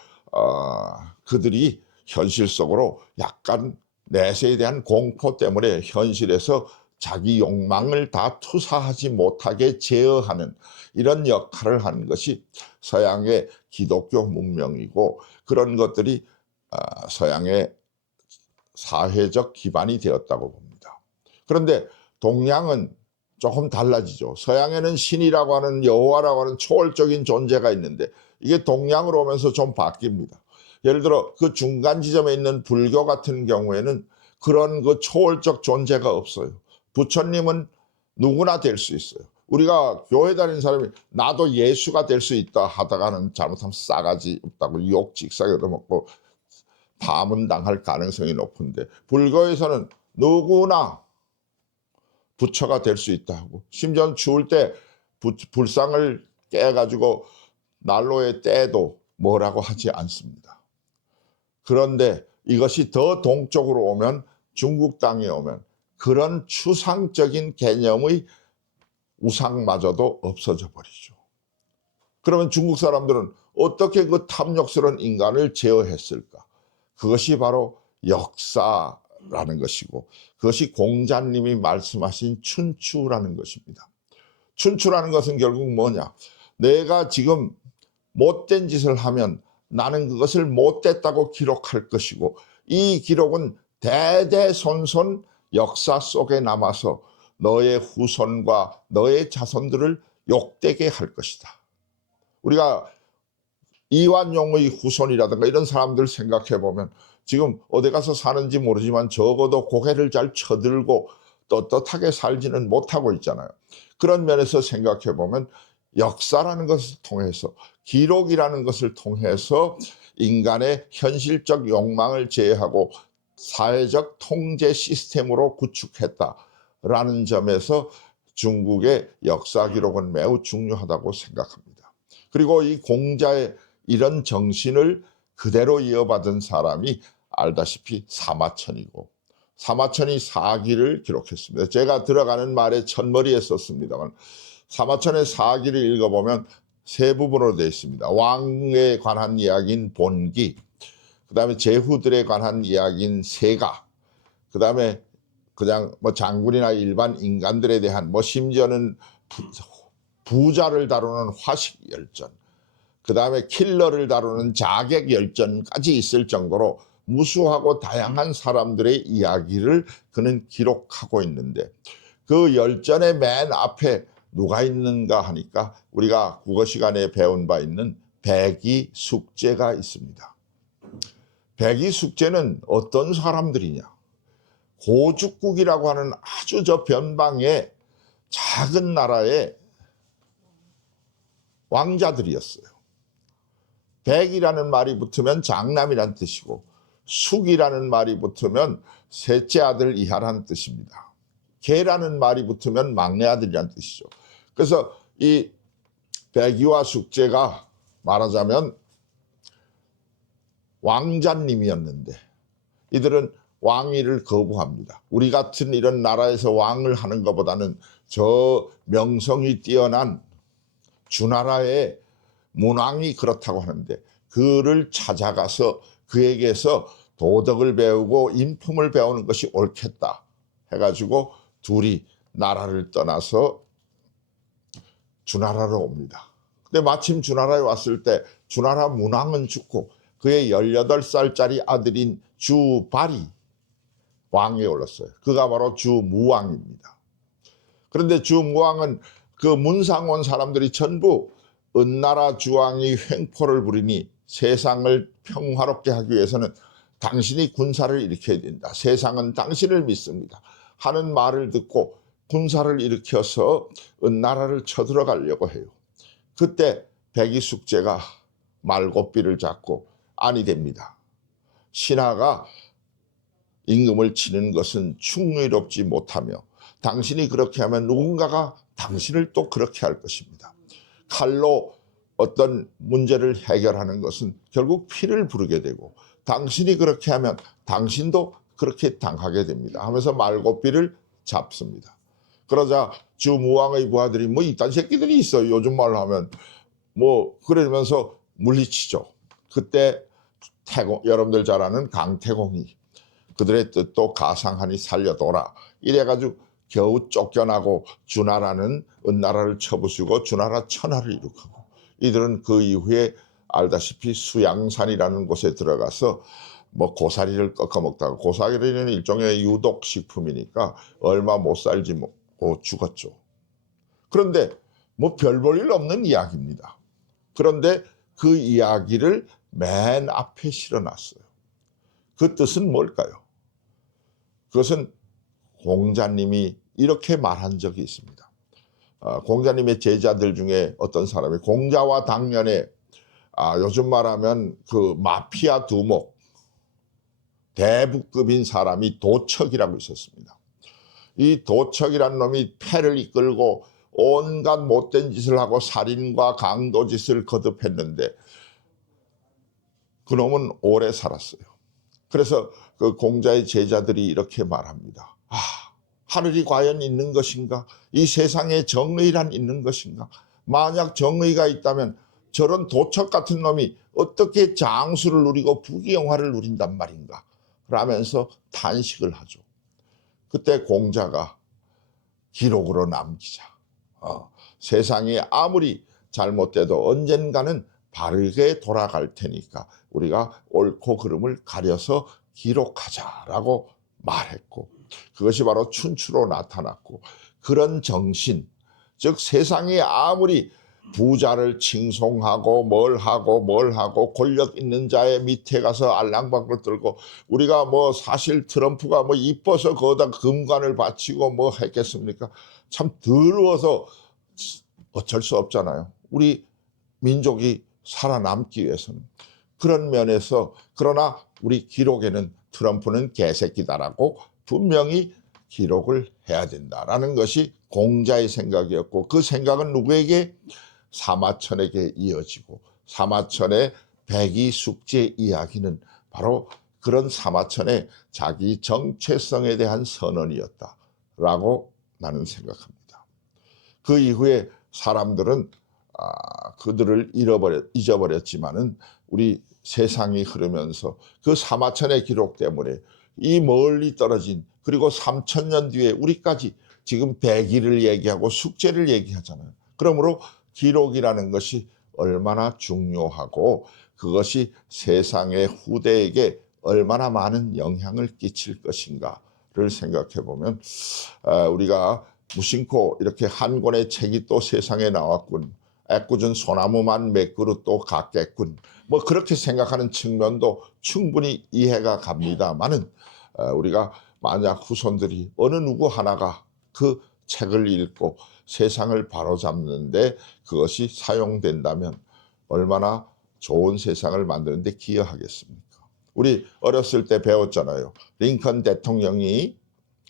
그들이 현실 속으로 약간 내세에 대한 공포 때문에 현실에서 자기 욕망을 다 투사하지 못하게 제어하는 이런 역할을 하는 것이 서양의 기독교 문명이고 그런 것들이 서양의 사회적 기반이 되었다고 봅니다. 그런데 동양은 조금 달라지죠. 서양에는 신이라고 하는 여호와라고 하는 초월적인 존재가 있는데 이게 동양으로 오면서 좀 바뀝니다. 예를 들어 그 중간 지점에 있는 불교 같은 경우에는 그런 그 초월적 존재가 없어요. 부처님은 누구나 될 수 있어요. 우리가 교회 다니는 사람이 나도 예수가 될 수 있다 하다가는 잘못하면 싸가지 없다고 욕 직사게 얻어먹고 파문당할 가능성이 높은데 불교에서는 누구나 부처가 될 수 있다 하고 심지어 추울 때 불상을 깨가지고 난로에 떼도 뭐라고 하지 않습니다. 그런데 이것이 더 동쪽으로 오면 중국 땅에 오면 그런 추상적인 개념의 우상마저도 없어져 버리죠. 그러면 중국 사람들은 어떻게 그 탐욕스러운 인간을 제어했을까? 그것이 바로 역사라는 것이고 그것이 공자님이 말씀하신 춘추라는 것입니다. 춘추라는 것은 결국 뭐냐? 내가 지금 못된 짓을 하면 나는 그것을 못됐다고 기록할 것이고 이 기록은 대대손손 역사 속에 남아서 너의 후손과 너의 자손들을 욕되게 할 것이다. 우리가 이완용의 후손이라든가 이런 사람들 생각해 보면 지금 어디 가서 사는지 모르지만 적어도 고개를 잘 쳐들고 떳떳하게 살지는 못하고 있잖아요. 그런 면에서 생각해 보면 역사라는 것을 통해서 기록이라는 것을 통해서 인간의 현실적 욕망을 제어하고 사회적 통제 시스템으로 구축했다라는 점에서 중국의 역사 기록은 매우 중요하다고 생각합니다. 그리고 이 공자의 이런 정신을 그대로 이어받은 사람이 알다시피 사마천이고 사마천이 사기를 기록했습니다. 제가 들어가는 말에 첫머리에 썼습니다만 사마천의 사기를 읽어보면 세 부분으로 되어 있습니다. 왕에 관한 이야기인 본기, 그 다음에 제후들에 관한 이야기인 세가, 그 다음에 그냥 장군이나 일반 인간들에 대한 심지어는 부자를 다루는 화식열전, 그 다음에 킬러를 다루는 자객 열전까지 있을 정도로 무수하고 다양한 사람들의 이야기를 그는 기록하고 있는데 그 열전의 맨 앞에 누가 있는가 하니까 우리가 국어 시간에 배운 바 있는 백이숙제가 있습니다. 백이숙제는 어떤 사람들이냐? 고죽국이라고 하는 아주 저 변방의 작은 나라의 왕자들이었어요. 백이라는 말이 붙으면 장남이란 뜻이고 숙이라는 말이 붙으면 셋째 아들 이하라는 뜻입니다. 계라는 말이 붙으면 막내 아들이란 뜻이죠. 그래서 이 백이와 숙제가 말하자면 왕자님이었는데 이들은 왕위를 거부합니다. 우리 같은 이런 나라에서 왕을 하는 것보다는 저 명성이 뛰어난 주나라의 문왕이 그렇다고 하는데 그를 찾아가서 그에게서 도덕을 배우고 인품을 배우는 것이 옳겠다 해가지고 둘이 나라를 떠나서 주나라로 옵니다. 근데 마침 주나라에 왔을 때 주나라 문왕은 죽고 그의 18살짜리 아들인 주발이 왕위에 올랐어요. 그가 바로 주무왕입니다. 그런데 주무왕은 그 문상 온 사람들이 전부 은나라 주왕이 횡포를 부리니 세상을 평화롭게 하기 위해서는 당신이 군사를 일으켜야 된다. 세상은 당신을 믿습니다. 하는 말을 듣고 군사를 일으켜서 은나라를 쳐들어가려고 해요. 그때 백이숙제가 말고삐를 잡고 아니 됩니다. 신하가 임금을 치는 것은 충의롭지 못하며 당신이 그렇게 하면 누군가가 당신을 또 그렇게 할 것입니다. 칼로 어떤 문제를 해결하는 것은 결국 피를 부르게 되고 당신이 그렇게 하면 당신도 그렇게 당하게 됩니다 하면서 말고삐를 잡습니다. 그러자 주무왕의 부하들이 뭐 이딴 새끼들이 있어요. 요즘 말로 하면 뭐 그러면서 물리치죠. 그때 여러분들 잘 아는 강태공이 그들의 뜻도 가상하니 살려둬라 이래가지고 겨우 쫓겨나고 주나라는 은나라를 쳐부수고 주나라 천하를 이룩하고 이들은 그 이후에 알다시피 수양산이라는 곳에 들어가서 뭐 고사리를 꺾어 먹다가 고사리는 일종의 유독식품이니까 얼마 못 살지 못고 죽었죠. 그런데 뭐 별 볼 일 없는 이야기입니다. 그런데 그 이야기를 맨 앞에 실어놨어요. 그 뜻은 뭘까요? 그것은 공자님이 이렇게 말한 적이 있습니다. 공자님의 제자들 중에 어떤 사람이 공자와 당년에 요즘 말하면 그 마피아 두목 대부급인 사람이 도척이라고 있었습니다. 이 도척이라는 놈이 패를 이끌고 온갖 못된 짓을 하고 살인과 강도짓을 거듭했는데 그 놈은 오래 살았어요. 그래서 그 공자의 제자들이 이렇게 말합니다. 하늘이 과연 있는 것인가? 이 세상에 정의란 있는 것인가? 만약 정의가 있다면 저런 도척 같은 놈이 어떻게 장수를 누리고 부귀영화를 누린단 말인가? 라면서 탄식을 하죠. 그때 공자가 기록으로 남기자. 세상이 아무리 잘못돼도 언젠가는 바르게 돌아갈 테니까 우리가 옳고 그름을 가려서 기록하자라고 말했고 그것이 바로 춘추로 나타났고 그런 정신, 즉 세상이 아무리 부자를 칭송하고 뭘 하고 권력 있는 자의 밑에 가서 알랑방글 들고 우리가 뭐 사실 트럼프가 뭐 이뻐서 거기다 금관을 바치고 뭐 했겠습니까? 참 더러워서 어쩔 수 없잖아요. 우리 민족이 살아남기 위해서는. 그런 면에서 그러나 우리 기록에는 트럼프는 개새끼다라고 분명히 기록을 해야 된다라는 것이 공자의 생각이었고 그 생각은 누구에게? 사마천에게 이어지고 사마천의 백이숙제 이야기는 바로 그런 사마천의 자기 정체성에 대한 선언이었다라고 나는 생각합니다. 그 이후에 사람들은 그들을 잊어버렸지만은 우리 세상이 흐르면서 그 사마천의 기록 때문에 이 멀리 떨어진 그리고 3000년 뒤에 우리까지 지금 백의를 얘기하고 숙제를 얘기하잖아요. 그러므로 기록이라는 것이 얼마나 중요하고 그것이 세상의 후대에게 얼마나 많은 영향을 끼칠 것인가를 생각해 보면 우리가 무심코 이렇게 한 권의 책이 또 세상에 나왔군. 애꿎은 소나무만 몇 그릇도 같겠군. 뭐 그렇게 생각하는 측면도 충분히 이해가 갑니다만은 우리가 만약 후손들이 어느 누구 하나가 그 책을 읽고 세상을 바로잡는데 그것이 사용된다면 얼마나 좋은 세상을 만드는데 기여하겠습니까? 우리 어렸을 때 배웠잖아요. 링컨 대통령이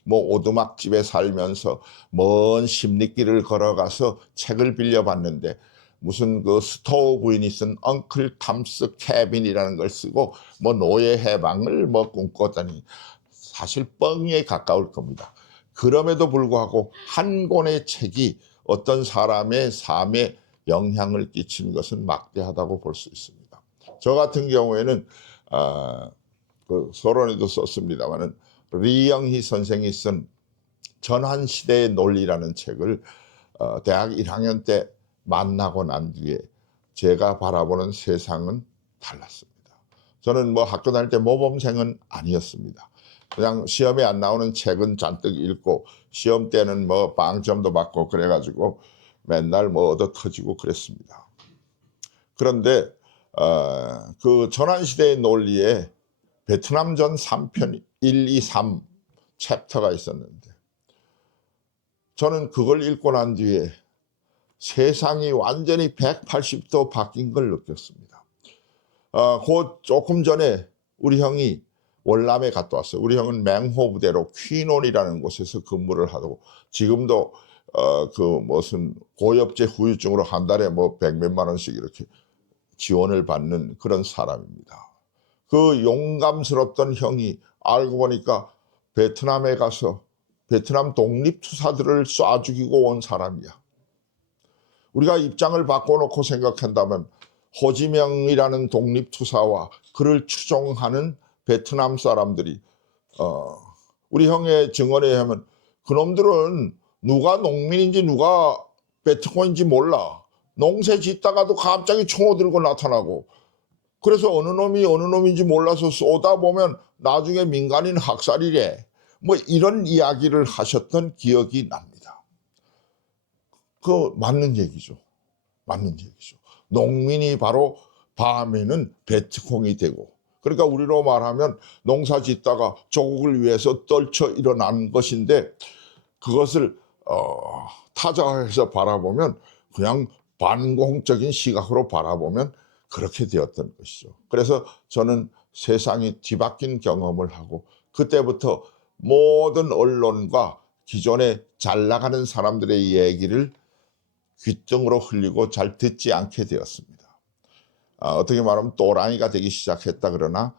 뭐 오두막집에 살면서 먼 십리길을 걸어가서 책을 빌려봤는데 무슨 그 스토어 부인이 쓴 엉클 탐스 캐빈이라는 걸 쓰고 뭐 노예 해방을 뭐 꿈꿨다니 사실 뻥에 가까울 겁니다. 그럼에도 불구하고 한 권의 책이 어떤 사람의 삶에 영향을 끼치는 것은 막대하다고 볼 수 있습니다. 저 같은 경우에는 그 서론에도 썼습니다만은 리영희 선생이 쓴 전환시대의 논리라는 책을 대학 1학년 때 만나고 난 뒤에 제가 바라보는 세상은 달랐습니다. 저는 뭐 학교 다닐 때 모범생은 아니었습니다. 그냥 시험에 안 나오는 책은 잔뜩 읽고 시험 때는 뭐 빵점도 받고 그래가지고 맨날 뭐 얻어 터지고 그랬습니다. 그런데 그 전환시대의 논리에 베트남전 3편 1, 2, 3 챕터가 있었는데 저는 그걸 읽고 난 뒤에 세상이 완전히 180도 바뀐 걸 느꼈습니다. 그 조금 전에 우리 형이 월남에 갔다 왔어요. 우리 형은 맹호 부대로 퀴논이라는 곳에서 근무를 하고 지금도 그 무슨 고엽제 후유증으로 한 달에 뭐 100몇만 원씩 이렇게 지원을 받는 그런 사람입니다. 그 용감스럽던 형이 알고 보니까 베트남에 가서 베트남 독립투사들을 쏴 죽이고 온 사람이야. 우리가 입장을 바꿔놓고 생각한다면 호지명이라는 독립투사와 그를 추종하는 베트남 사람들이 우리 형의 증언에 의하면 그놈들은 누가 농민인지 누가 베트코인지 몰라. 농사 짓다가도 갑자기 총을 들고 나타나고 그래서 어느 놈이 어느 놈인지 몰라서 쏘다 보면 나중에 민간인 학살이래. 뭐 이런 이야기를 하셨던 기억이 납니다. 그 맞는 얘기죠. 맞는 얘기죠. 농민이 바로 밤에는 베트콩이 되고 그러니까 우리로 말하면 농사 짓다가 조국을 위해서 떨쳐 일어난 것인데 그것을 타자해서 바라보면 그냥 반공적인 시각으로 바라보면 그렇게 되었던 것이죠. 그래서 저는 세상이 뒤바뀐 경험을 하고 그때부터 모든 언론과 기존에 잘 나가는 사람들의 얘기를 귓등으로 흘리고 잘 듣지 않게 되었습니다. 어떻게 말하면 또라이가 되기 시작했다 그러나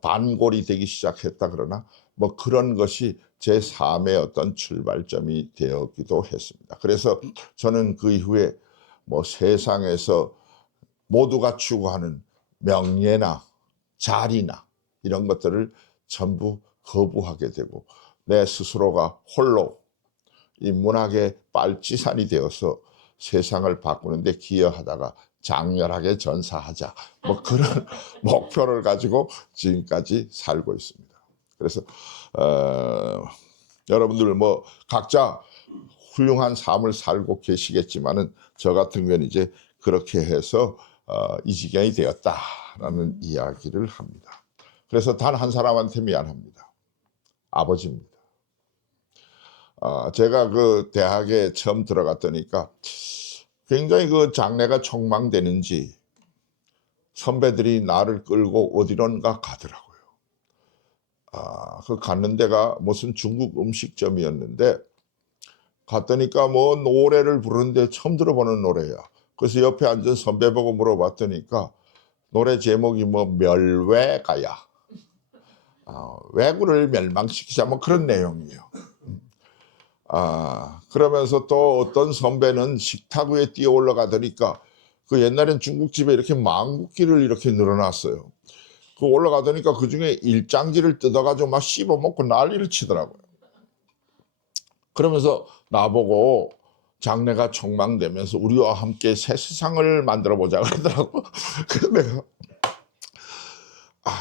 반골이 되기 시작했다 그러나 뭐 그런 것이 제 삶의 어떤 출발점이 되었기도 했습니다. 그래서 저는 그 이후에 뭐 세상에서 모두가 추구하는 명예나 자리나 이런 것들을 전부 거부하게 되고 내 스스로가 홀로 이 문학의 빨치산이 되어서 세상을 바꾸는데 기여하다가 장렬하게 전사하자 뭐 그런 목표를 가지고 지금까지 살고 있습니다. 그래서 여러분들 뭐 각자 훌륭한 삶을 살고 계시겠지만은 저 같은 경우는 이제 그렇게 해서 이 지경이 되었다라는 이야기를 합니다. 그래서 단 한 사람한테 미안합니다. 아버지입니다. 제가 그 대학에 처음 들어갔더니까 굉장히 그 장래가 촉망되는지 선배들이 나를 끌고 어디론가 가더라고요. 그 갔는 데가 무슨 중국 음식점이었는데 갔더니까 뭐 노래를 부르는데 처음 들어보는 노래야. 그래서 옆에 앉은 선배 보고 물어봤더니까 노래 제목이 뭐 멸외가야. 외구를 멸망시키자 뭐 그런 내용이에요. 그러면서 또 어떤 선배는 식탁 위에 뛰어 올라가더니까 그 옛날엔 중국집에 이렇게 망국기를 이렇게 늘어놨어요. 그 올라가더니까 그 중에 일장기를 뜯어가지고 막 씹어먹고 난리를 치더라고요. 그러면서 나보고 장래가 촉망되면서 우리와 함께 새 세상을 만들어 보자 그러더라고. 그래서 내가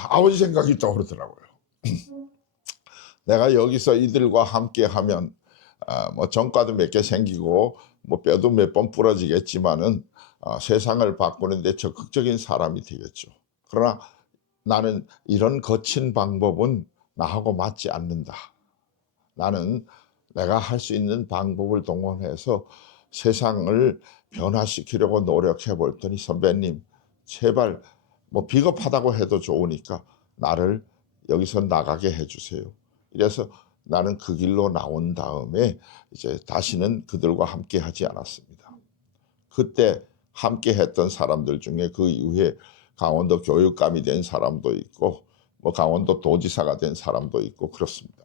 아버지 생각이 떠오르더라고요. 내가 여기서 이들과 함께 하면 뭐 전과도 몇 개 생기고 뭐 뼈도 몇 번 부러지겠지만은 세상을 바꾸는데 적극적인 사람이 되겠죠. 그러나 나는 이런 거친 방법은 나하고 맞지 않는다. 나는 내가 할 수 있는 방법을 동원해서 세상을 변화시키려고 노력해 볼 테니 선배님 제발 뭐 비겁하다고 해도 좋으니까 나를 여기서 나가게 해주세요. 이래서 나는 그 길로 나온 다음에 이제 다시는 그들과 함께 하지 않았습니다. 그때 함께 했던 사람들 중에 그 이후에 강원도 교육감이 된 사람도 있고 뭐 강원도 도지사가 된 사람도 있고 그렇습니다.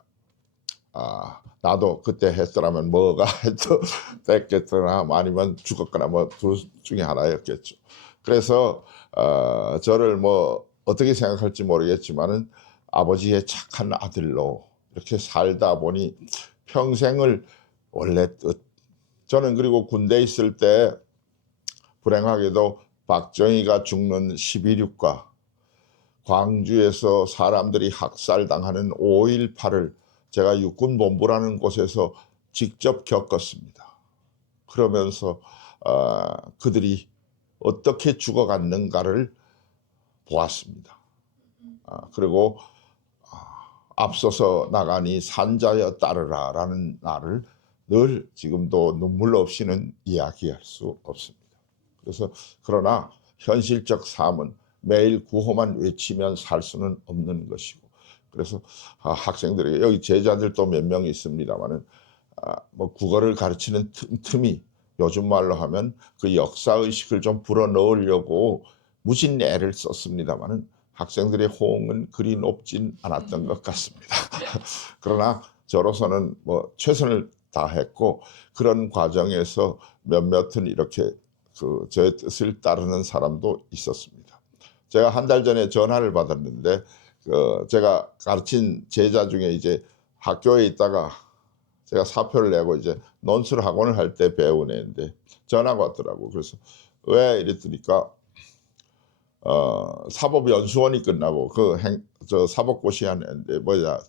나도 그때 했더라면 뭐가 해도 됐겠거나 아니면 죽었거나 뭐 둘 중에 하나였겠죠. 그래서 저를 뭐 어떻게 생각할지 모르겠지만은 아버지의 착한 아들로 이렇게 살다 보니 평생을 원래 뜻. 저는 그리고 군대에 있을 때 불행하게도 박정희가 죽는 12.6과 광주에서 사람들이 학살당하는 5.18을 제가 육군본부라는 곳에서 직접 겪었습니다. 그러면서 그들이 어떻게 죽어갔는가를 보았습니다. 그리고 앞서서 나가니 산자여 따르라 라는 말을 늘 지금도 눈물 없이는 이야기할 수 없습니다. 그래서 그러나 현실적 삶은 매일 구호만 외치면 살 수는 없는 것이고 그래서 학생들에게 여기 제자들도 몇 명 있습니다만은 뭐 국어를 가르치는 틈이 요즘 말로 하면 그 역사의식을 좀 불어넣으려고 무진 애를 썼습니다만은 학생들의 호응은 그리 높진 않았던 것 같습니다. 그러나 저로서는 뭐 최선을 다했고 그런 과정에서 몇몇은 이렇게 저의 뜻을 따르는 사람도 있었습니다. 제가 한 달 전에 전화를 받았는데 제가 가르친 제자 중에 이제 학교에 있다가 제가 사표를 내고 이제 논술 학원을 할 때 배운 애인데 전화가 왔더라고. 그래서 왜 이랬더니까 사법연수원이 끝나고 저 사법고시한 애인데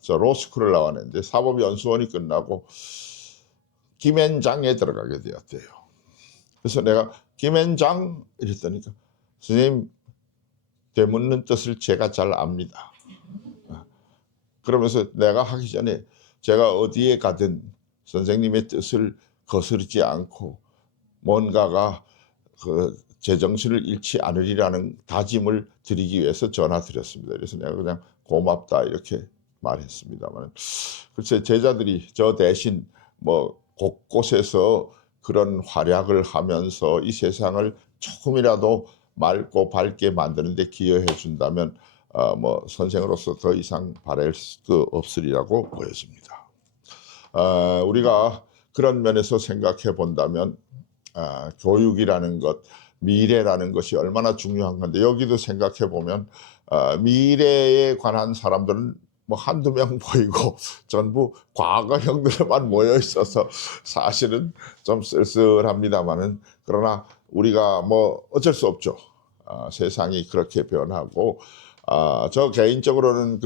저 로스쿨을 나왔는데 사법연수원이 끝나고 김앤장에 들어가게 되었대요. 그래서 내가 김앤장 이랬더니까 선생님 되묻는 뜻을 제가 잘 압니다. 그러면서 내가 하기 전에 제가 어디에 가든 선생님의 뜻을 거스르지 않고 뭔가가 제정신을 잃지 않으리라는 다짐을 드리기 위해서 전화 드렸습니다. 그래서 내가 그냥 고맙다 이렇게 말했습니다만 글쎄 제자들이 저 대신 뭐 곳곳에서 그런 활약을 하면서 이 세상을 조금이라도 맑고 밝게 만드는 데 기여해 준다면 뭐 선생으로서 더 이상 바랄 수도 없으리라고 보여집니다. 우리가 그런 면에서 생각해 본다면 교육이라는 것, 미래라는 것이 얼마나 중요한 건데 여기도 생각해 보면 미래에 관한 사람들은 뭐 한두 명 보이고 전부 과거형들만 모여 있어서 사실은 좀 쓸쓸합니다만은 그러나 우리가 뭐 어쩔 수 없죠. 세상이 그렇게 변하고 저 개인적으로는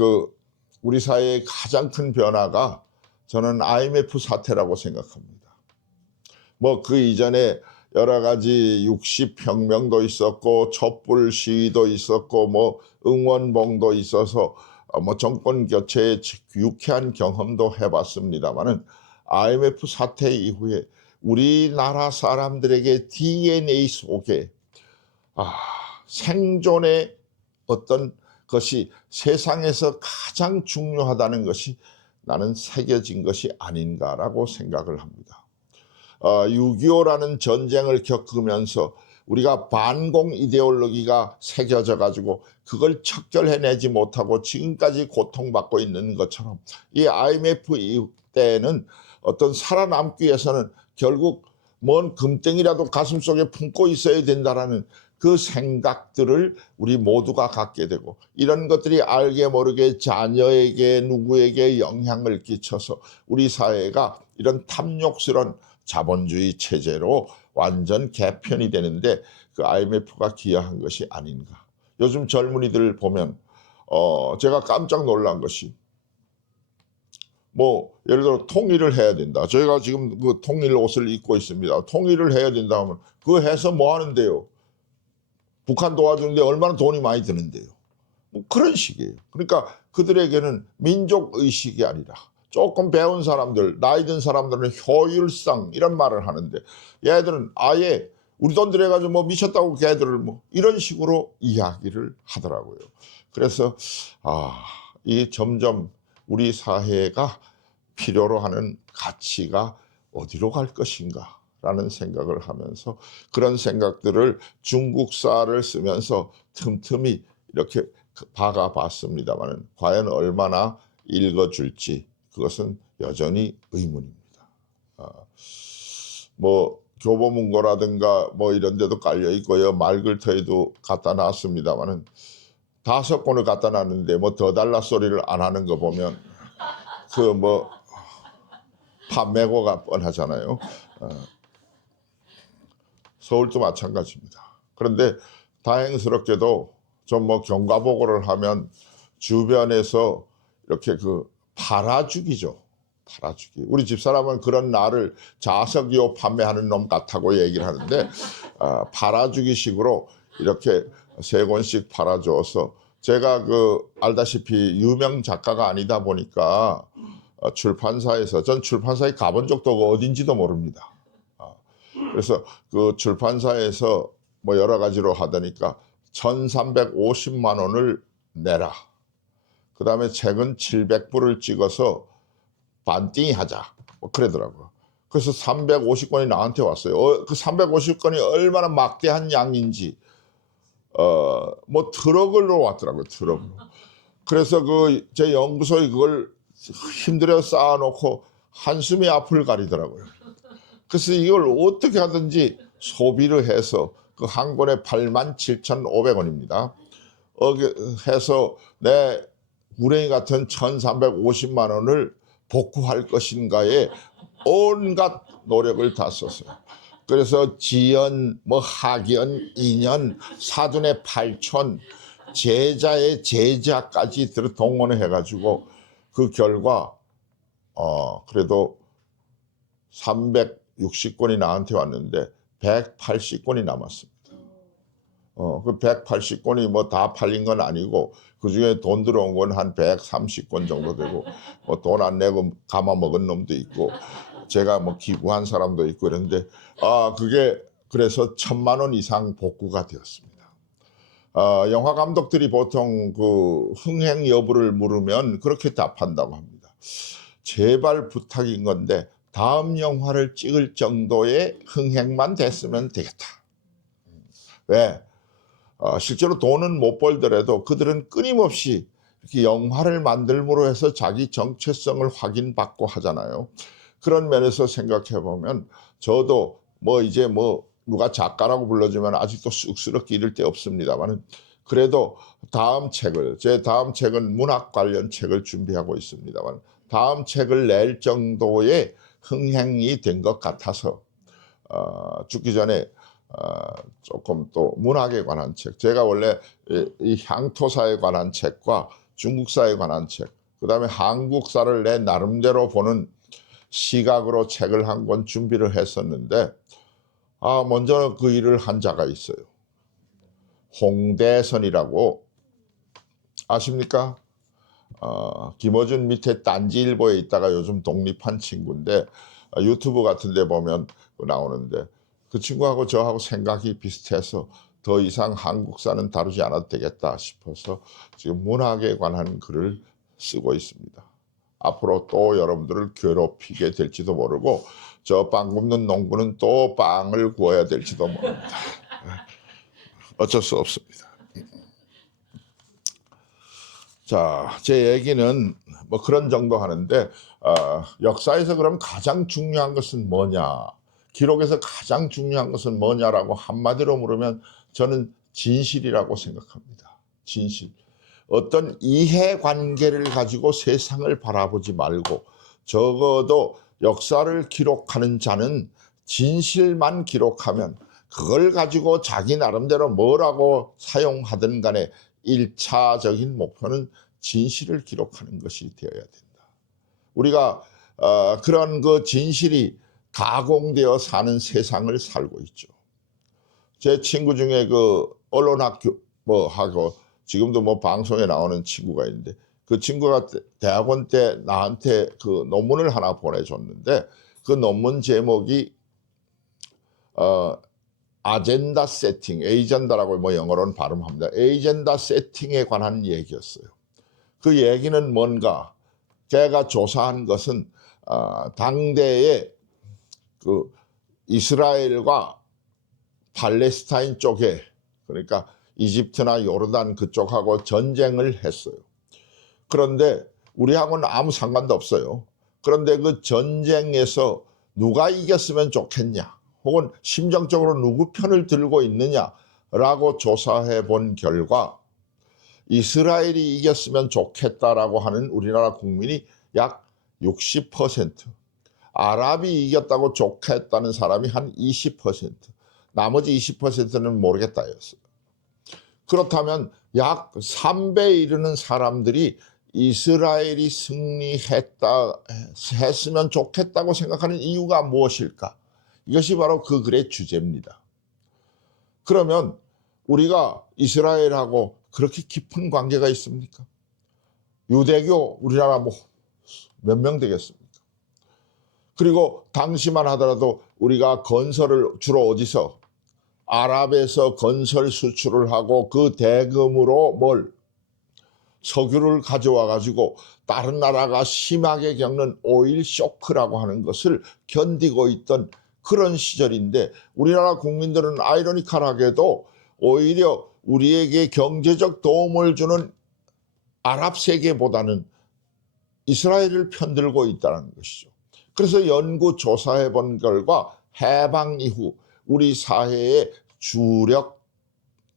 우리 사회의 가장 큰 변화가 저는 IMF 사태라고 생각합니다. 뭐 그 이전에 여러 가지 60혁명도 있었고 촛불 시위도 있었고 뭐 응원봉도 있어서 뭐 정권 교체의 유쾌한 경험도 해봤습니다만은 IMF 사태 이후에 우리나라 사람들에게 DNA 속에 생존의 어떤 것이 세상에서 가장 중요하다는 것이 나는 새겨진 것이 아닌가라고 생각을 합니다. 6.25라는 전쟁을 겪으면서 우리가 반공 이데올로기가 새겨져 가지고 그걸 척결해내지 못하고 지금까지 고통받고 있는 것처럼 이 IMF 이후 때는 어떤 살아남기 위해서는 결국 뭔 금덩이라도 가슴속에 품고 있어야 된다라는 그 생각들을 우리 모두가 갖게 되고 이런 것들이 알게 모르게 자녀에게 누구에게 영향을 끼쳐서 우리 사회가 이런 탐욕스러운 자본주의 체제로 완전 개편이 되는데 그 IMF가 기여한 것이 아닌가. 요즘 젊은이들 보면 제가 깜짝 놀란 것이 뭐 예를 들어 통일을 해야 된다. 저희가 지금 그 통일 옷을 입고 있습니다. 통일을 해야 된다 하면 그거 해서 뭐 하는데요? 북한 도와주는데 얼마나 돈이 많이 드는데요. 뭐 그런 식이에요. 그러니까 그들에게는 민족의식이 아니라 조금 배운 사람들, 나이 든 사람들은 효율성 이런 말을 하는데 얘들은 아예 우리 돈 들여가지고 뭐 미쳤다고 걔들을 뭐 이런 식으로 이야기를 하더라고요. 그래서 이 점점 우리 사회가 필요로 하는 가치가 어디로 갈 것인가 라는 생각을 하면서 그런 생각들을 중국사를 쓰면서 틈틈이 이렇게 박아봤습니다만 과연 얼마나 읽어줄지 그것은 여전히 의문입니다. 뭐 교보문고라든가 뭐 이런 데도 깔려 있고요. 말글터에도 갖다 놨습니다만은 5권을 갖다 놨는데 뭐 더 달라 소리를 안 하는 거 보면 그 뭐 판매고가 뻔하잖아요. 서울도 마찬가지입니다. 그런데 다행스럽게도 좀 뭐 경과보고를 하면 주변에서 이렇게 그 팔아주기죠. 팔아주기. 우리 집사람은 그런 나를 자석이요 판매하는 놈 같다고 얘기를 하는데 팔아주기식으로 이렇게 3권씩 팔아줘서 제가 그 알다시피 유명 작가가 아니다 보니까 출판사에서 전 출판사에 가본 적도 어딘지도 모릅니다. 그래서 그 출판사에서 뭐 여러 가지로 하다니까 1,350만 원을 내라. 그 다음에 책은 700부를 찍어서 반띵이 하자. 뭐 그러더라고요. 그래서 350권이 나한테 왔어요. 그 350권이 얼마나 막대한 양인지 뭐 트럭으로 왔더라고요. 트럭으로. 그래서 그 제 연구소에 그걸 힘들어 쌓아놓고 한숨이 앞을 가리더라고요. 그래서 이걸 어떻게 하든지 소비를 해서 그 한 권에 87,500원입니다. 해서 내 구랭이 같은 1,350만 원을 복구할 것인가에 온갖 노력을 다 썼어요. 그래서 지연, 뭐 학연, 인연, 사돈의 팔촌, 제자의 제자까지 동원을 해가지고 그 결과 그래도 360권이 나한테 왔는데 180권이 남았습니다. 그 180권이 뭐 다 팔린 건 아니고 그 중에 돈 들어온 건 한 130권 정도 되고 뭐 돈 안 내고 감아 먹은 놈도 있고 제가 뭐 기부한 사람도 있고 그런데 그게 그래서 1,000만 원 이상 복구가 되었습니다. 영화 감독들이 보통 그 흥행 여부를 물으면 그렇게 답한다고 합니다. 제발 부탁인 건데 다음 영화를 찍을 정도의 흥행만 됐으면 되겠다. 왜? 실제로 돈은 못 벌더라도 그들은 끊임없이 이렇게 영화를 만들므로 해서 자기 정체성을 확인받고 하잖아요. 그런 면에서 생각해 보면 저도 뭐 이제 뭐 누가 작가라고 불러주면 아직도 쑥스럽게 이럴 데 없습니다만 그래도 제 다음 책은 문학 관련 책을 준비하고 있습니다만 다음 책을 낼 정도의 흥행이 된 것 같아서 죽기 전에 조금 또 문학에 관한 책, 제가 원래 이 향토사에 관한 책과 중국사에 관한 책, 그 다음에 한국사를 내 나름대로 보는 시각으로 책을 한 권 준비를 했었는데 먼저 그 일을 한 자가 있어요. 홍대선이라고 아십니까? 김어준 밑에 딴지일보에 있다가 요즘 독립한 친구인데 유튜브 같은 데 보면 나오는데 그 친구하고 저하고 생각이 비슷해서 더 이상 한국사는 다루지 않아도 되겠다 싶어서 지금 문학에 관한 글을 쓰고 있습니다. 앞으로 또 여러분들을 괴롭히게 될지도 모르고 저 빵 굽는 농부는 또 빵을 구워야 될지도 모릅니다. 어쩔 수 없습니다. 자, 제 얘기는 뭐 그런 정도 하는데 역사에서 그럼 가장 중요한 것은 뭐냐? 기록에서 가장 중요한 것은 뭐냐라고 한마디로 물으면 저는 진실이라고 생각합니다. 진실. 어떤 이해관계를 가지고 세상을 바라보지 말고 적어도 역사를 기록하는 자는 진실만 기록하면 그걸 가지고 자기 나름대로 뭐라고 사용하든 간에 1차적인 목표는 진실을 기록하는 것이 되어야 된다. 우리가 그런 그 진실이 가공되어 사는 세상을 살고 있죠. 제 친구 중에 그 언론학교 뭐 하고 지금도 뭐 방송에 나오는 친구가 있는데 그 친구가 대학원 때 나한테 그 논문을 하나 보내줬는데 그 논문 제목이 아젠다 세팅, 에이전다라고 뭐 영어로는 발음합니다. 에이전다 세팅에 관한 얘기였어요. 그 얘기는 뭔가 걔가 조사한 것은 당대에 그 이스라엘과 팔레스타인 쪽에 그러니까 이집트나 요르단 그쪽하고 전쟁을 했어요. 그런데 우리하고는 아무 상관도 없어요. 그런데 그 전쟁에서 누가 이겼으면 좋겠냐 혹은 심정적으로 누구 편을 들고 있느냐라고 조사해 본 결과 이스라엘이 이겼으면 좋겠다라고 하는 우리나라 국민이 약 60%, 아랍이 이겼다고 좋겠다는 사람이 한 20%, 나머지 20%는 모르겠다였어요. 그렇다면 약 3배에 이르는 사람들이 이스라엘이 했으면 좋겠다고 생각하는 이유가 무엇일까? 이것이 바로 그 글의 주제입니다. 그러면 우리가 이스라엘하고 그렇게 깊은 관계가 있습니까? 유대교 우리나라 뭐 몇 명 되겠습니까? 그리고 당시만 하더라도 우리가 건설을 주로 어디서? 아랍에서 건설 수출을 하고 그 대금으로 뭘? 석유를 가져와 가지고 다른 나라가 심하게 겪는 오일 쇼크라고 하는 것을 견디고 있던 그런 시절인데 우리나라 국민들은 아이러니컬하게도 오히려 우리에게 경제적 도움을 주는 아랍 세계보다는 이스라엘을 편들고 있다는 것이죠. 그래서 연구 조사해 본 결과 해방 이후 우리 사회의 주력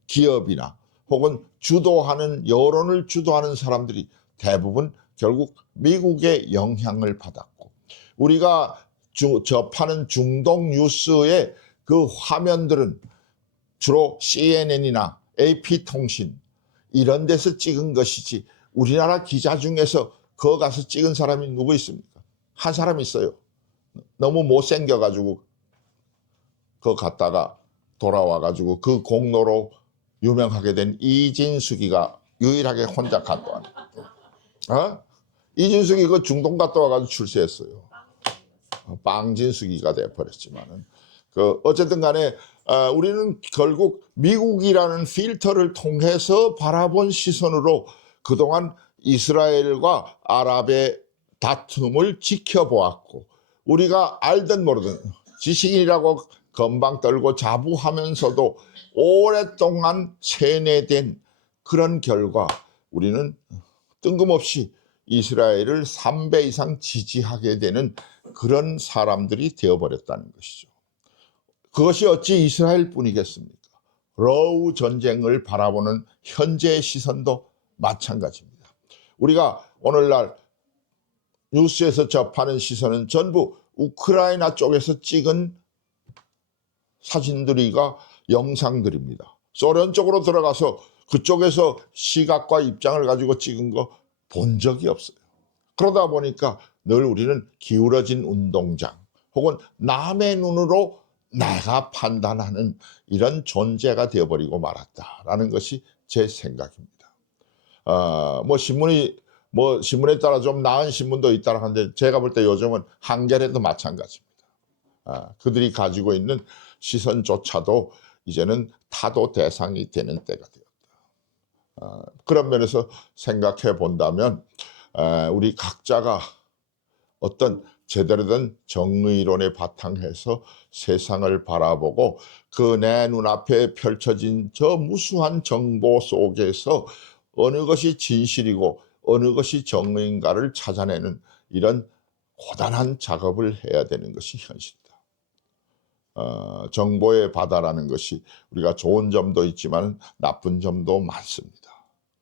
기업이나 혹은 주도하는 여론을 주도하는 사람들이 대부분 결국 미국의 영향을 받았고 우리가 접하는 중동 뉴스의 그 화면들은 주로 CNN이나 AP통신 이런 데서 찍은 것이지 우리나라 기자 중에서 거 가서 찍은 사람이 누구 있습니까? 한 사람 있어요. 너무 못생겨가지고 거 갔다가 돌아와가지고 그 공로로 유명하게 된 이진숙이가 유일하게 혼자 갔다 왔어요. 이진숙이 그 중동 갔다 와가지고 출세했어요. 빵진숙이가 돼버렸지만은 그 어쨌든 간에 우리는 결국 미국이라는 필터를 통해서 바라본 시선으로 그동안 이스라엘과 아랍의 다툼을 지켜보았고 우리가 알든 모르든 지식인이라고 건방 떨고 자부하면서도 오랫동안 세뇌된 그런 결과 우리는 뜬금없이 이스라엘을 3배 이상 지지하게 되는 그런 사람들이 되어버렸다는 것이죠. 그것이 어찌 이스라엘뿐이겠습니까? 러우 전쟁을 바라보는 현재의 시선도 마찬가지입니다. 우리가 오늘날 뉴스에서 접하는 시선은 전부 우크라이나 쪽에서 찍은 사진들이가 영상들입니다. 소련 쪽으로 들어가서 그쪽에서 시각과 입장을 가지고 찍은 거 본 적이 없어요. 그러다 보니까 늘 우리는 기울어진 운동장 혹은 남의 눈으로 내가 판단하는 이런 존재가 되어버리고 말았다라는 것이 제 생각입니다. 신문에 따라 좀 나은 신문도 있다고 하는데 제가 볼 때 요즘은 한겨레도 마찬가지입니다. 그들이 가지고 있는 시선조차도 이제는 타도 대상이 되는 때가 되었다. 그런 면에서 생각해 본다면 우리 각자가 어떤 제대로 된 정의론에 바탕해서 세상을 바라보고 그 내 눈앞에 펼쳐진 저 무수한 정보 속에서 어느 것이 진실이고 어느 것이 정의인가를 찾아내는 이런 고단한 작업을 해야 되는 것이 현실이다. 정보의 바다라는 것이 우리가 좋은 점도 있지만 나쁜 점도 많습니다.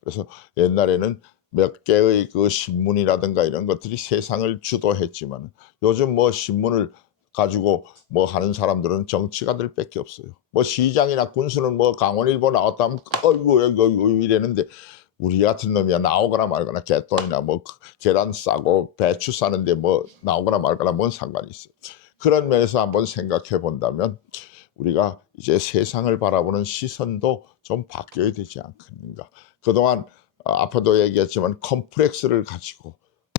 그래서 옛날에는 몇 개의 그 신문이라든가 이런 것들이 세상을 주도했지만 요즘 뭐 신문을 가지고 뭐 하는 사람들은 정치가들밖에 없어요. 뭐 시장이나 군수는 뭐 강원일보 나왔다 하면 어이구 이랬는데 우리 같은 놈이야 나오거나 말거나 개돈이나 뭐 계란 싸고 배추 싸는데 뭐 나오거나 말거나 뭔 상관이 있어요. 그런 면에서 한번 생각해 본다면 우리가 이제 세상을 바라보는 시선도 좀 바뀌어야 되지 않겠는가. 그동안 아까도 얘기했지만 컴플렉스를 가지고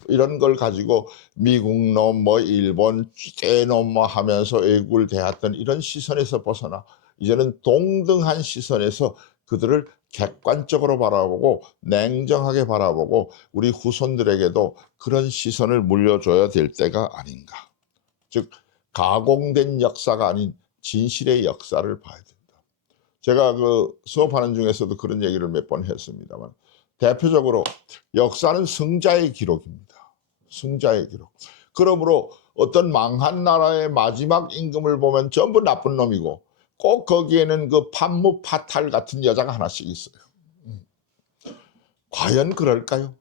이런 걸 가지고 미국 놈 뭐 일본 쟤놈 뭐 하면서 외국을 대했던 이런 시선에서 벗어나 이제는 동등한 시선에서 그들을 객관적으로 바라보고 냉정하게 바라보고 우리 후손들에게도 그런 시선을 물려줘야 될 때가 아닌가. 즉 가공된 역사가 아닌 진실의 역사를 봐야 된다. 제가 그 수업하는 중에서도 그런 얘기를 몇 번 했습니다만 대표적으로 역사는 승자의 기록입니다. 승자의 기록. 그러므로 어떤 망한 나라의 마지막 임금을 보면 전부 나쁜 놈이고 꼭 거기에는 그 판무파탈 같은 여자가 하나씩 있어요. 과연 그럴까요?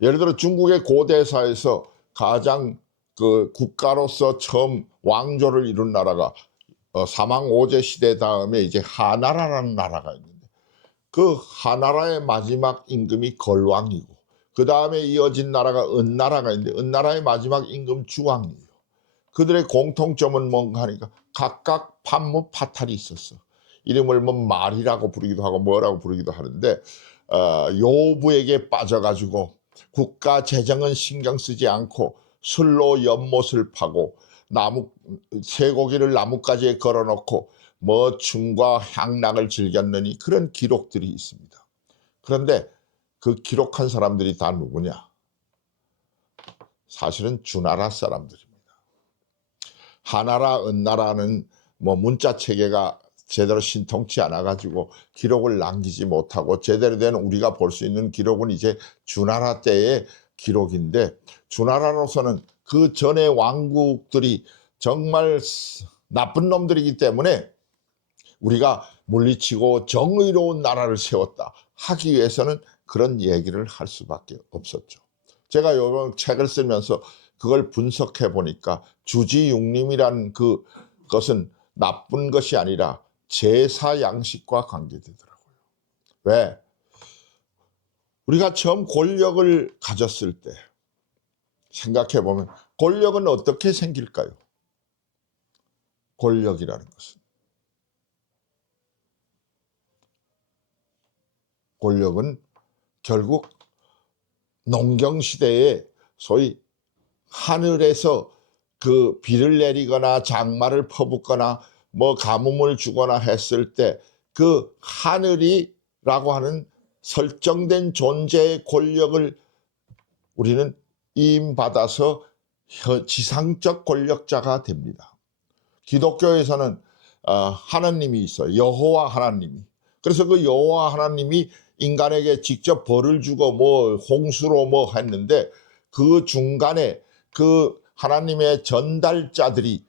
예를 들어 중국의 고대사에서 가장 그 국가로서 처음 왕조를 이룬 나라가 사망오제 시대 다음에 이제 하나라라는 나라가 있는데 그 하나라의 마지막 임금이 걸왕이고 그 다음에 이어진 나라가 은나라가 있는데 은나라의 마지막 임금 주왕이에요. 그들의 공통점은 뭔가 하니까 각각 판무파탈이 있었어. 이름을 뭐 말이라고 부르기도 하고 뭐라고 부르기도 하는데 요부에게 빠져가지고 국가 재정은 신경 쓰지 않고 술로 연못을 파고 나무 쇠고기를 나뭇가지에 걸어놓고 뭐 춤과 향락을 즐겼느니 그런 기록들이 있습니다. 그런데 그 기록한 사람들이 다 누구냐? 사실은 주나라 사람들입니다. 하나라, 은나라는 뭐 문자 체계가 제대로 신통치 않아가지고 기록을 남기지 못하고 제대로 된 우리가 볼 수 있는 기록은 이제 주나라 때의 기록인데 주나라로서는 그 전의 왕국들이 정말 나쁜 놈들이기 때문에 우리가 물리치고 정의로운 나라를 세웠다 하기 위해서는 그런 얘기를 할 수밖에 없었죠. 제가 이번 책을 쓰면서 그걸 분석해 보니까 주지육림이란 그것은 나쁜 것이 아니라 제사 양식과 관계되더라고요. 왜? 우리가 처음 권력을 가졌을 때 생각해 보면 권력은 어떻게 생길까요? 권력이라는 것은. 권력은 결국 농경시대에 소위 하늘에서 그 비를 내리거나 장마를 퍼붓거나 뭐 가뭄을 주거나 했을 때 그 하늘이라고 하는 설정된 존재의 권력을 우리는 이임받아서 지상적 권력자가 됩니다. 기독교에서는 하나님이 있어요. 여호와 하나님이. 그래서 그 여호와 하나님이 인간에게 직접 벌을 주고 뭐 홍수로 뭐 했는데 그 중간에 그 하나님의 전달자들이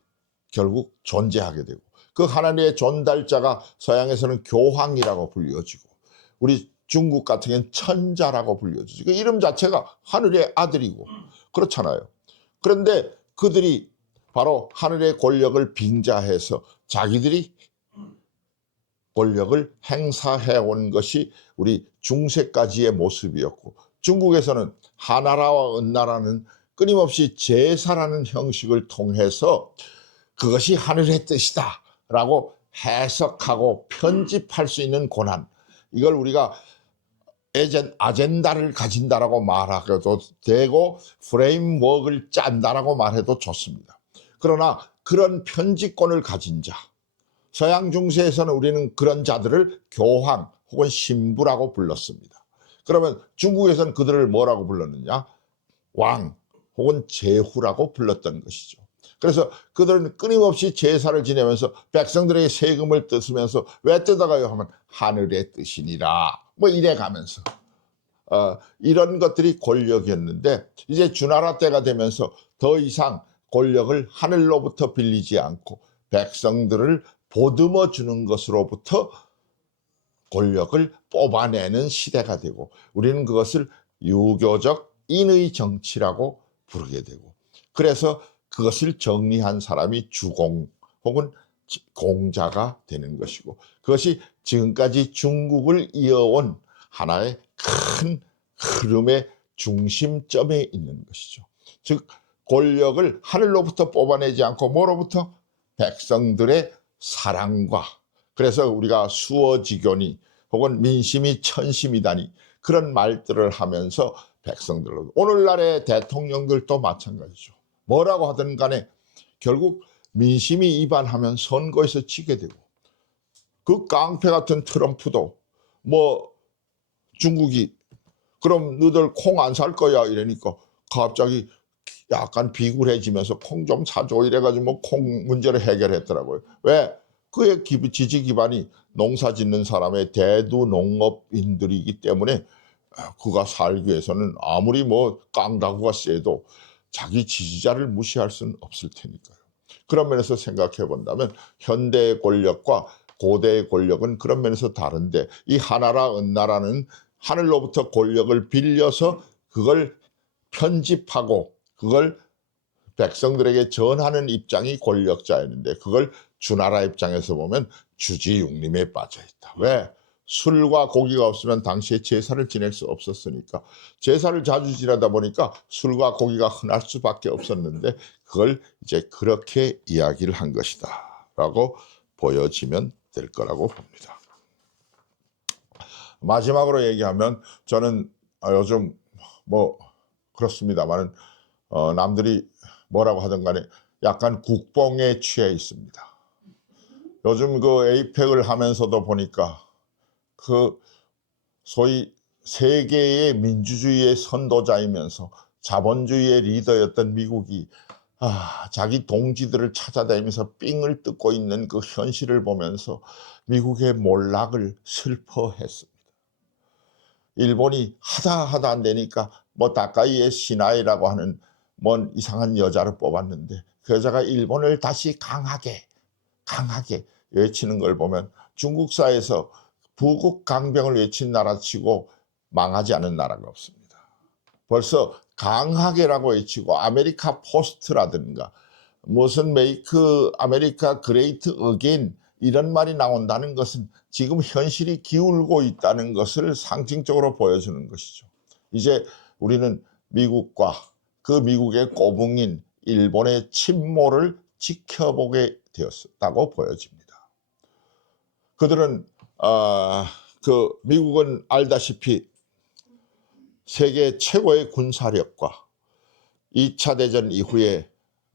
결국 존재하게 되고 그 하나님의 전달자가 서양에서는 교황이라고 불려지고 우리 중국 같은 경우는 천자라고 불려지고 그 이름 자체가 하늘의 아들이고 그렇잖아요. 그런데 그들이 바로 하늘의 권력을 빙자해서 자기들이 권력을 행사해 온 것이 우리 중세까지의 모습이었고 중국에서는 하나라와 은나라는 끊임없이 제사라는 형식을 통해서 그것이 하늘의 뜻이다 라고 해석하고 편집할 수 있는 권한 이걸 우리가 아젠다를 가진다라고 말하고도 되고 프레임워크를 짠다라고 말해도 좋습니다. 그러나 그런 편집권을 가진 자 서양 중세에서는 우리는 그런 자들을 교황 혹은 신부라고 불렀습니다. 그러면 중국에서는 그들을 뭐라고 불렀느냐? 왕 혹은 제후라고 불렀던 것이죠. 그래서 그들은 끊임없이 제사를 지내면서 백성들에게 세금을 뜯으면서 왜 뜯어가요 하면 하늘의 뜻이니라 뭐 이래 가면서 이런 것들이 권력이었는데 이제 주나라 때가 되면서 더 이상 권력을 하늘로부터 빌리지 않고 백성들을 보듬어 주는 것으로부터 권력을 뽑아내는 시대가 되고 우리는 그것을 유교적 인의 정치라고 부르게 되고, 그래서 그것을 정리한 사람이 주공 혹은 공자가 되는 것이고, 그것이 지금까지 중국을 이어온 하나의 큰 흐름의 중심점에 있는 것이죠. 즉 권력을 하늘로부터 뽑아내지 않고 뭐로부터? 백성들의 사랑과, 그래서 우리가 수어지교니 혹은 민심이 천심이다니 그런 말들을 하면서 백성들로, 오늘날의 대통령들도 마찬가지죠. 뭐라고 하든 간에 결국 민심이 이반하면 선거에서 지게 되고, 그 깡패 같은 트럼프도 뭐 중국이 그럼 너희들 콩 안 살 거야 이러니까 갑자기 약간 비굴해지면서 콩 좀 사줘 이래가지고 뭐 콩 문제를 해결했더라고요. 왜? 그의 지지 기반이 농사 짓는 사람의 대두 농업인들이기 때문에 그가 살기 위해서는 아무리 뭐 깡다구가 세도 자기 지지자를 무시할 수는 없을 테니까요. 그런 면에서 생각해 본다면 현대의 권력과 고대의 권력은 그런 면에서 다른데, 이 하나라 은나라는 하늘로부터 권력을 빌려서 그걸 편집하고 그걸 백성들에게 전하는 입장이 권력자였는데, 그걸 주나라 입장에서 보면 주지육림에 빠져 있다. 왜? 술과 고기가 없으면 당시에 제사를 지낼 수 없었으니까, 제사를 자주 지내다 보니까 술과 고기가 흔할 수밖에 없었는데, 그걸 이제 그렇게 이야기를 한 것이다 라고 보여지면 될 거라고 봅니다. 마지막으로 얘기하면, 저는 요즘 뭐 그렇습니다만 남들이 뭐라고 하든 간에 약간 국뽕에 취해 있습니다. 요즘 그 에이펙을 하면서도 보니까 그 소위 세계의 민주주의의 선도자이면서 자본주의의 리더였던 미국이 자기 동지들을 찾아다니면서 삥을 뜯고 있는 그 현실을 보면서 미국의 몰락을 슬퍼했습니다. 일본이 하다 안 되니까 뭐 다카이의 시나이라고 하는 뭔 이상한 여자를 뽑았는데, 그 여자가 일본을 다시 강하게 외치는 걸 보면 중국사에서 부국 강병을 외친 나라치고 망하지 않은 나라가 없습니다. 벌써 강하게라고 외치고 아메리카 포스트라든가 무슨 메이크 아메리카 그레이트 어게인 이런 말이 나온다는 것은 지금 현실이 기울고 있다는 것을 상징적으로 보여주는 것이죠. 이제 우리는 미국과 그 미국의 꼬붕인 일본의 침몰을 지켜보게 되었다고 보여집니다. 그들은 그 미국은 알다시피 세계 최고의 군사력과 2차 대전 이후에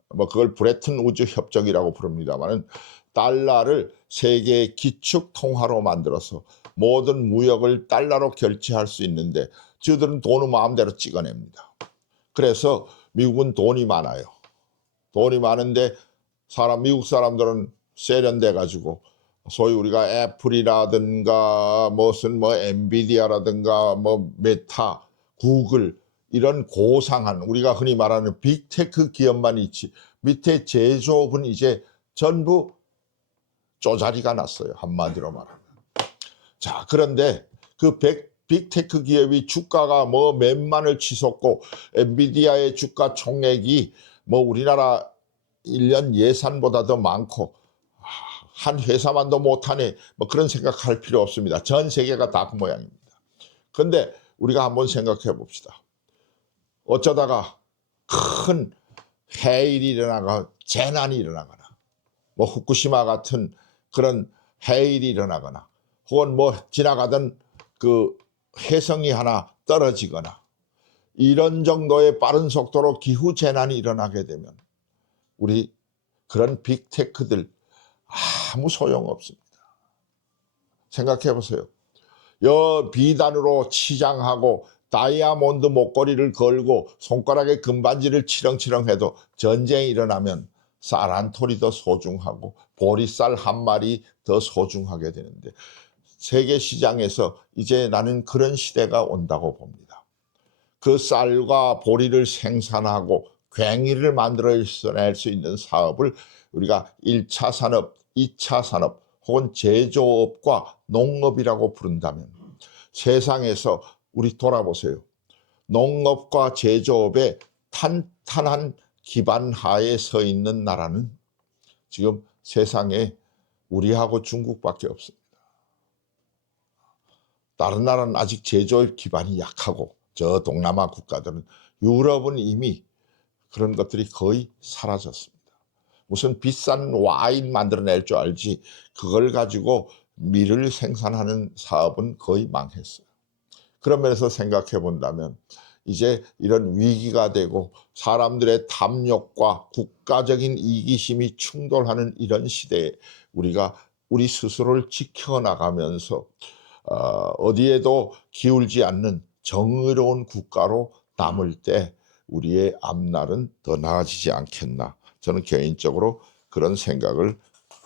뭐 그걸 브레튼 우즈 협정이라고 부릅니다만은 달러를 세계의 기축 통화로 만들어서 모든 무역을 달러로 결제할 수 있는데, 저들은 돈을 마음대로 찍어냅니다. 그래서 미국은 돈이 많아요. 돈이 많은데 미국 사람들은 세련돼 가지고 소위 우리가 애플이라든가 무슨 뭐 엔비디아라든가 뭐 메타, 구글 이런 고상한 우리가 흔히 말하는 빅테크 기업만 있지 밑에 제조업은 이제 전부 쪼자리가 났어요. 한마디로 말하면. 자, 그런데 그 빅테크 기업이 주가가 뭐 몇만을 치솟고 엔비디아의 주가 총액이 뭐 우리나라 1년 예산보다 더 많고 한 회사만도 못하네 뭐 그런 생각할 필요 없습니다. 전 세계가 다 그 모양입니다. 그런데 우리가 한번 생각해 봅시다. 어쩌다가 큰 해일이 일어나거나 재난이 일어나거나 뭐 후쿠시마 같은 그런 해일이 일어나거나 혹은 뭐 지나가던 그 혜성이 하나 떨어지거나 이런 정도의 빠른 속도로 기후 재난이 일어나게 되면 우리 그런 빅테크들 아무 소용없습니다. 생각해 보세요. 비단으로 치장하고 다이아몬드 목걸이를 걸고 손가락에 금반지를 치렁치렁해도 전쟁이 일어나면 쌀 한 톨이 더 소중하고 보리쌀 한 마리 더 소중하게 되는데, 세계 시장에서 이제 나는 그런 시대가 온다고 봅니다. 그 쌀과 보리를 생산하고 괭이를 만들어낼 수 있는 사업을 우리가 1차 산업, 2차 산업 혹은 제조업과 농업이라고 부른다면, 세상에서 우리 돌아보세요. 농업과 제조업의 탄탄한 기반 하에 서 있는 나라는 지금 세상에 우리하고 중국밖에 없습니다. 다른 나라는 아직 제조업 기반이 약하고 저 동남아 국가들은, 유럽은 이미 그런 것들이 거의 사라졌습니다. 무슨 비싼 와인 만들어낼 줄 알지 그걸 가지고 밀을 생산하는 사업은 거의 망했어요. 그런 면에서 생각해 본다면 이제 이런 위기가 되고 사람들의 탐욕과 국가적인 이기심이 충돌하는 이런 시대에 우리가 우리 스스로를 지켜나가면서 어디에도 기울지 않는 정의로운 국가로 남을 때 우리의 앞날은 더 나아지지 않겠나. 저는 개인적으로 그런 생각을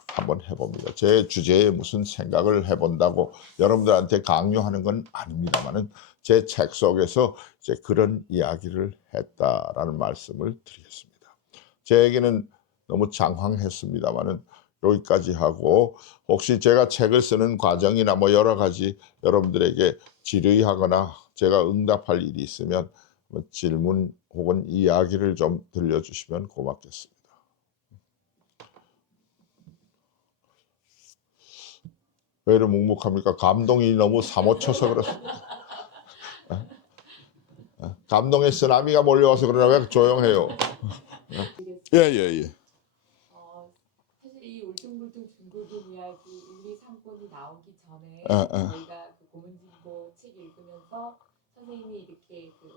한번 해봅니다. 제 주제에 무슨 생각을 해본다고 여러분들한테 강요하는 건 아닙니다만은 제 책 속에서 이제 그런 이야기를 했다라는 말씀을 드리겠습니다. 제 얘기는 너무 장황했습니다만은 여기까지 하고, 혹시 제가 책을 쓰는 과정이나 뭐 여러 가지 여러분들에게 질의하거나 제가 응답할 일이 있으면 뭐 질문 혹은 이야기를 좀 들려주시면 고맙겠습니다. 왜 이렇게 묵묵합니까? 감동이 너무 사무쳐서 그렇습니다. 감동의 쓰나미가 몰려와서 그러나 왜 조용해요? 예. 사실 이 울퉁불퉁 중국인 이야기 1, 2, 3권이 나오기 전에 저희가 그 고문진보 책 읽으면서 선생님이 이렇게 이렇게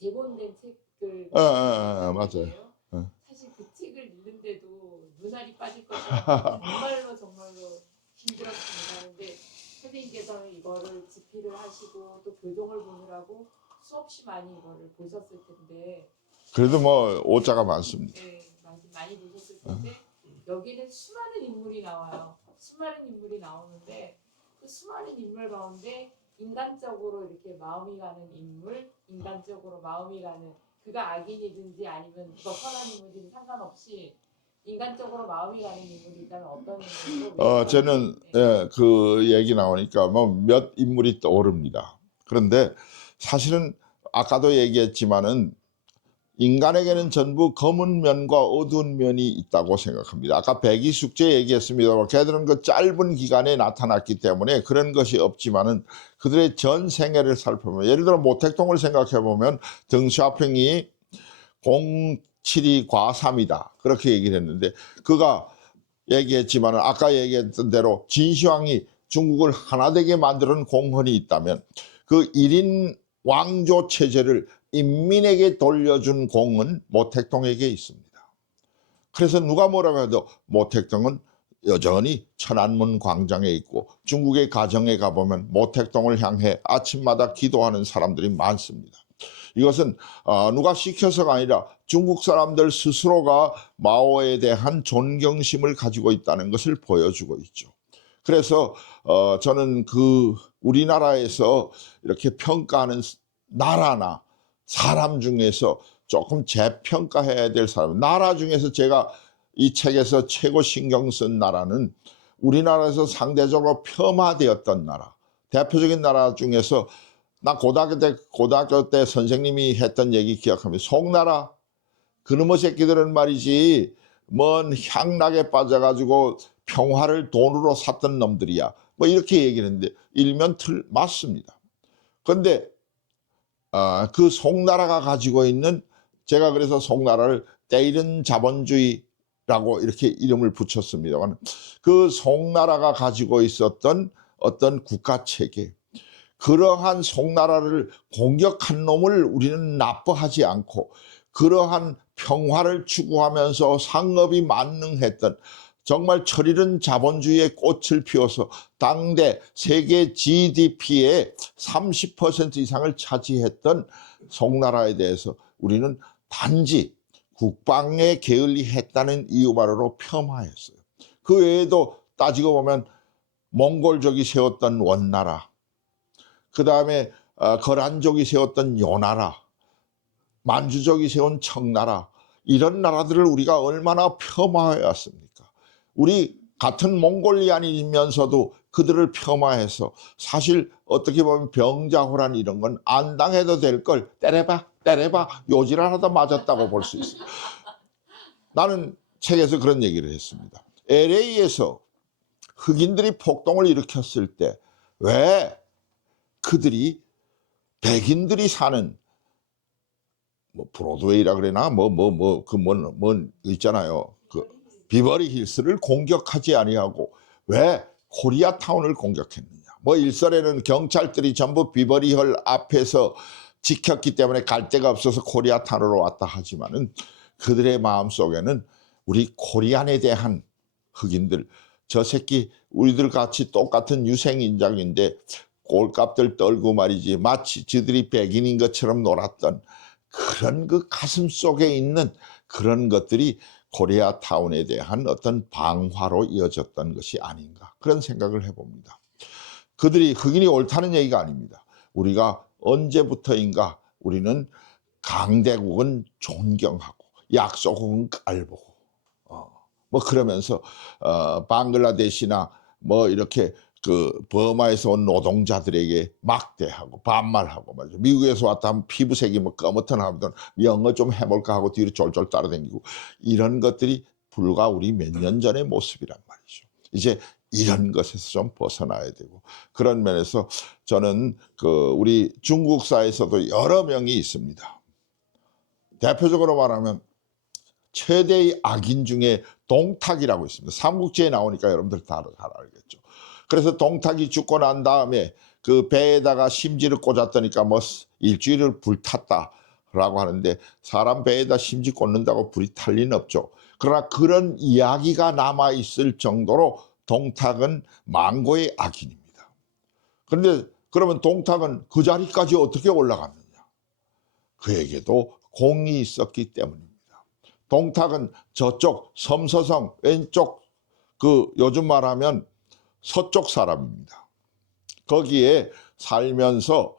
제본된 책을 맞아요. 사실 그 책을 읽는데도 눈알이 빠질 것같아요. 정말로 힘들었습니다. 근데 선생님께서는 이거를 집필을 하시고 또 교동을 보느라고 수없이 많이 이거를 보셨을 텐데, 그래도 뭐 오자가 많습니다. 네, 많이 보셨을 텐데 여기는 수많은 인물이 나와요. 수많은 인물이 나오는데 그 수많은 인물 가운데 인간적으로 이렇게 마음이 가는 인물, 인간적으로 마음이 가는, 그가 악인이든지 아니면 더 선한 인물이든 상관없이 인간적으로 마음이 가는 인물이 있다면 어떤 인물로? 저는 그 얘기 나오니까 뭐 몇 인물이 떠오릅니다. 그런데 사실은 아까도 얘기했지만은 인간에게는 전부 검은 면과 어두운 면이 있다고 생각합니다. 아까 백이숙제 얘기했습니다만 걔들은 그 짧은 기간에 나타났기 때문에 그런 것이 없지만은 그들의 전 생애를 살펴보면, 예를 들어 모택동을 생각해 보면 덩샤핑이 07이 과3이다 그렇게 얘기를 했는데, 그가 얘기했지만은 아까 얘기했던 대로 진시황이 중국을 하나 되게 만드는 공헌이 있다면 그 1인 왕조 체제를 인민에게 돌려준 공은 모택동에게 있습니다. 그래서 누가 뭐라고 해도 모택동은 여전히 천안문 광장에 있고 중국의 가정에 가보면 모택동을 향해 아침마다 기도하는 사람들이 많습니다. 이것은 누가 시켜서가 아니라 중국 사람들 스스로가 마오에 대한 존경심을 가지고 있다는 것을 보여주고 있죠. 그래서 저는 그 우리나라에서 이렇게 평가하는 나라나 사람 중에서 조금 재평가해야 될 사람, 나라 중에서 제가 이 책에서 최고 신경 쓴 나라는 우리나라에서 상대적으로 폄하되었던 나라, 대표적인 나라 중에서 나 고등학교 때 선생님이 했던 얘기 기억합니다. 송나라, 그놈의 새끼들은 말이지 먼 향락에 빠져가지고 평화를 돈으로 샀던 놈들이야. 뭐 이렇게 얘기를 했는데 일면 맞습니다. 그런데 그 송나라가 가지고 있는, 제가 그래서 송나라를 때이른 자본주의라고 이렇게 이름을 붙였습니다만, 그 송나라가 가지고 있었던 어떤 국가체계, 그러한 송나라를 공격한 놈을 우리는 나빠하지 않고 그러한 평화를 추구하면서 상업이 만능했던, 정말 철이른 자본주의의 꽃을 피워서 당대 세계 GDP의 30% 이상을 차지했던 송나라에 대해서 우리는 단지 국방에 게을리했다는 이유만으로 폄하했어요. 그 외에도 따지고 보면 몽골족이 세웠던 원나라, 그 다음에 거란족이 세웠던 요나라, 만주족이 세운 청나라, 이런 나라들을 우리가 얼마나 폄하해왔습니까? 우리 같은 몽골리안이면서도 그들을 폄하해서 사실 어떻게 보면 병자호란 이런 건 안 당해도 될 걸 때려봐 요지랄하다 맞았다고 볼 수 있어요. 나는 책에서 그런 얘기를 했습니다. LA에서 흑인들이 폭동을 일으켰을 때 왜 그들이 백인들이 사는 뭐 브로드웨이라 그러나 뭔 있잖아요. 그 비버리 힐스를 공격하지 아니하고 왜 코리아타운을 공격했느냐. 뭐 일설에는 경찰들이 전부 비버리 힐 앞에서 지켰기 때문에 갈 데가 없어서 코리아타운으로 왔다 하지만은 그들의 마음속에는 우리 코리안에 대한 흑인들, 저 새끼 우리들 같이 똑같은 유생인장인데 꼴값들 떨고 말이지 마치 저들이 백인인 것처럼 놀았던 그런 그 가슴 속에 있는 그런 것들이 코리아타운에 대한 어떤 방화로 이어졌던 것이 아닌가 그런 생각을 해봅니다. 그들이 흑인이 옳다는 얘기가 아닙니다. 우리가 언제부터인가 우리는 강대국은 존경하고 약소국은 깔보고 뭐 그러면서 방글라데시나 뭐 이렇게 그 버마에서 온 노동자들에게 막대하고 반말하고 말이죠. 미국에서 왔다 하면 피부색이 뭐 검었던 하면 영어 좀 해볼까 하고 뒤로 쫄쫄 따라다니고 이런 것들이 불과 우리 몇 년 전의 모습이란 말이죠. 이제 이런 것에서 좀 벗어나야 되고 그런 면에서 저는 그 우리 중국사에서도 여러 명이 있습니다. 대표적으로 말하면 최대의 악인 중에 동탁이라고 있습니다. 삼국지에 나오니까 여러분들 다 잘 알겠죠. 그래서 동탁이 죽고 난 다음에 그 배에다가 심지를 꽂았더니까 뭐 일주일을 불탔다라고 하는데 사람 배에다 심지 꽂는다고 불이 탈 리는 없죠. 그러나 그런 이야기가 남아있을 정도로 동탁은 망고의 악인입니다. 그런데 그러면 동탁은 그 자리까지 어떻게 올라갔느냐. 그에게도 공이 있었기 때문입니다. 동탁은 저쪽 섬서성 왼쪽 그 요즘 말하면 서쪽 사람입니다. 거기에 살면서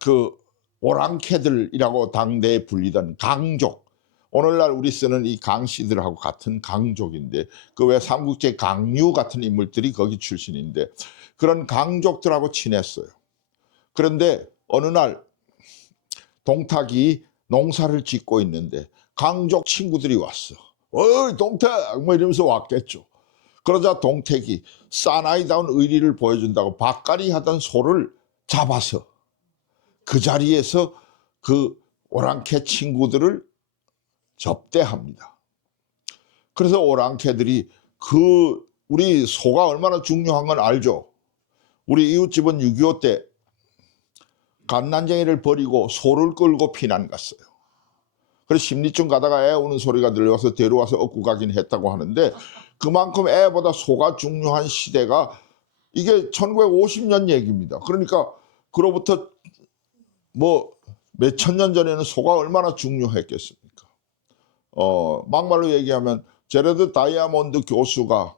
그 오랑캐들이라고 당대에 불리던 강족, 오늘날 우리 쓰는 이 강씨들하고 같은 강족인데 그 왜 삼국지 강유 같은 인물들이 거기 출신인데 그런 강족들하고 친했어요. 그런데 어느 날 동탁이 농사를 짓고 있는데 강족 친구들이 왔어. 어이 동탁 뭐 이러면서 왔겠죠. 그러자 동택이 사나이다운 의리를 보여준다고 밭갈이 하던 소를 잡아서 그 자리에서 그 오랑캐 친구들을 접대합니다. 그래서 오랑캐들이 그 우리 소가 얼마나 중요한 건 알죠. 우리 이웃집은 6.25 때 갓난쟁이를 버리고 소를 끌고 피난 갔어요. 그래서 심리쯤 가다가 애 우는 소리가 들려와서 데려와서 업고 가긴 했다고 하는데 그만큼 애보다 소가 중요한 시대가 이게 1950년 얘기입니다. 그러니까 그로부터 뭐 몇천 년 전에는 소가 얼마나 중요했겠습니까? 막말로 얘기하면 제레드 다이아몬드 교수가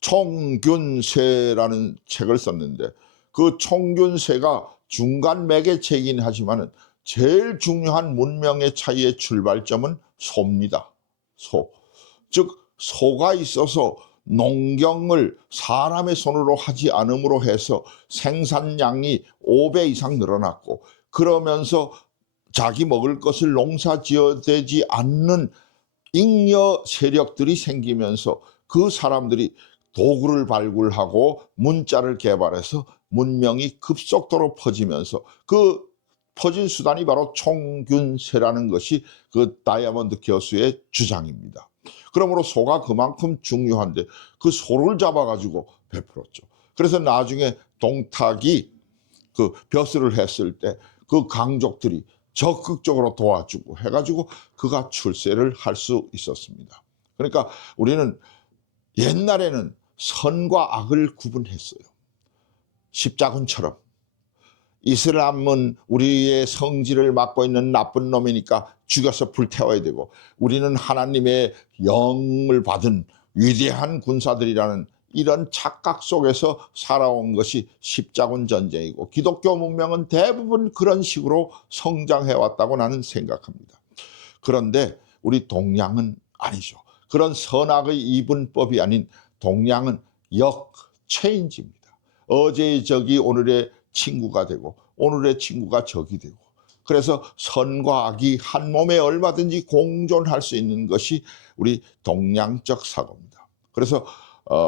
총균세라는 책을 썼는데 그 총균세가 중간 매개체이긴 하지만은 제일 중요한 문명의 차이의 출발점은 소입니다. 소. 즉 소가 있어서 농경을 사람의 손으로 하지 않음으로 해서 생산량이 5배 이상 늘어났고 그러면서 자기 먹을 것을 농사지어대지 않는 잉여 세력들이 생기면서 그 사람들이 도구를 발굴하고 문자를 개발해서 문명이 급속도로 퍼지면서 그 퍼진 수단이 바로 총균세라는 것이 그 다이아몬드 교수의 주장입니다. 그러므로 소가 그만큼 중요한데 그 소를 잡아가지고 베풀었죠. 그래서 나중에 동탁이 그 벼슬을 했을 때 그 강족들이 적극적으로 도와주고 해가지고 그가 출세를 할 수 있었습니다. 그러니까 우리는 옛날에는 선과 악을 구분했어요. 십자군처럼. 이슬람은 우리의 성질을 맡고 있는 나쁜 놈이니까 죽여서 불태워야 되고 우리는 하나님의 영을 받은 위대한 군사들이라는 이런 착각 속에서 살아온 것이 십자군 전쟁이고 기독교 문명은 대부분 그런 식으로 성장해왔다고 나는 생각합니다. 그런데 우리 동양은 아니죠. 그런 선악의 이분법이 아닌 동양은 체인지입니다. 어제의 적이 오늘의 친구가 되고 오늘의 친구가 적이 되고, 그래서 선과 악이 한 몸에 얼마든지 공존할 수 있는 것이 우리 동양적 사고입니다. 그래서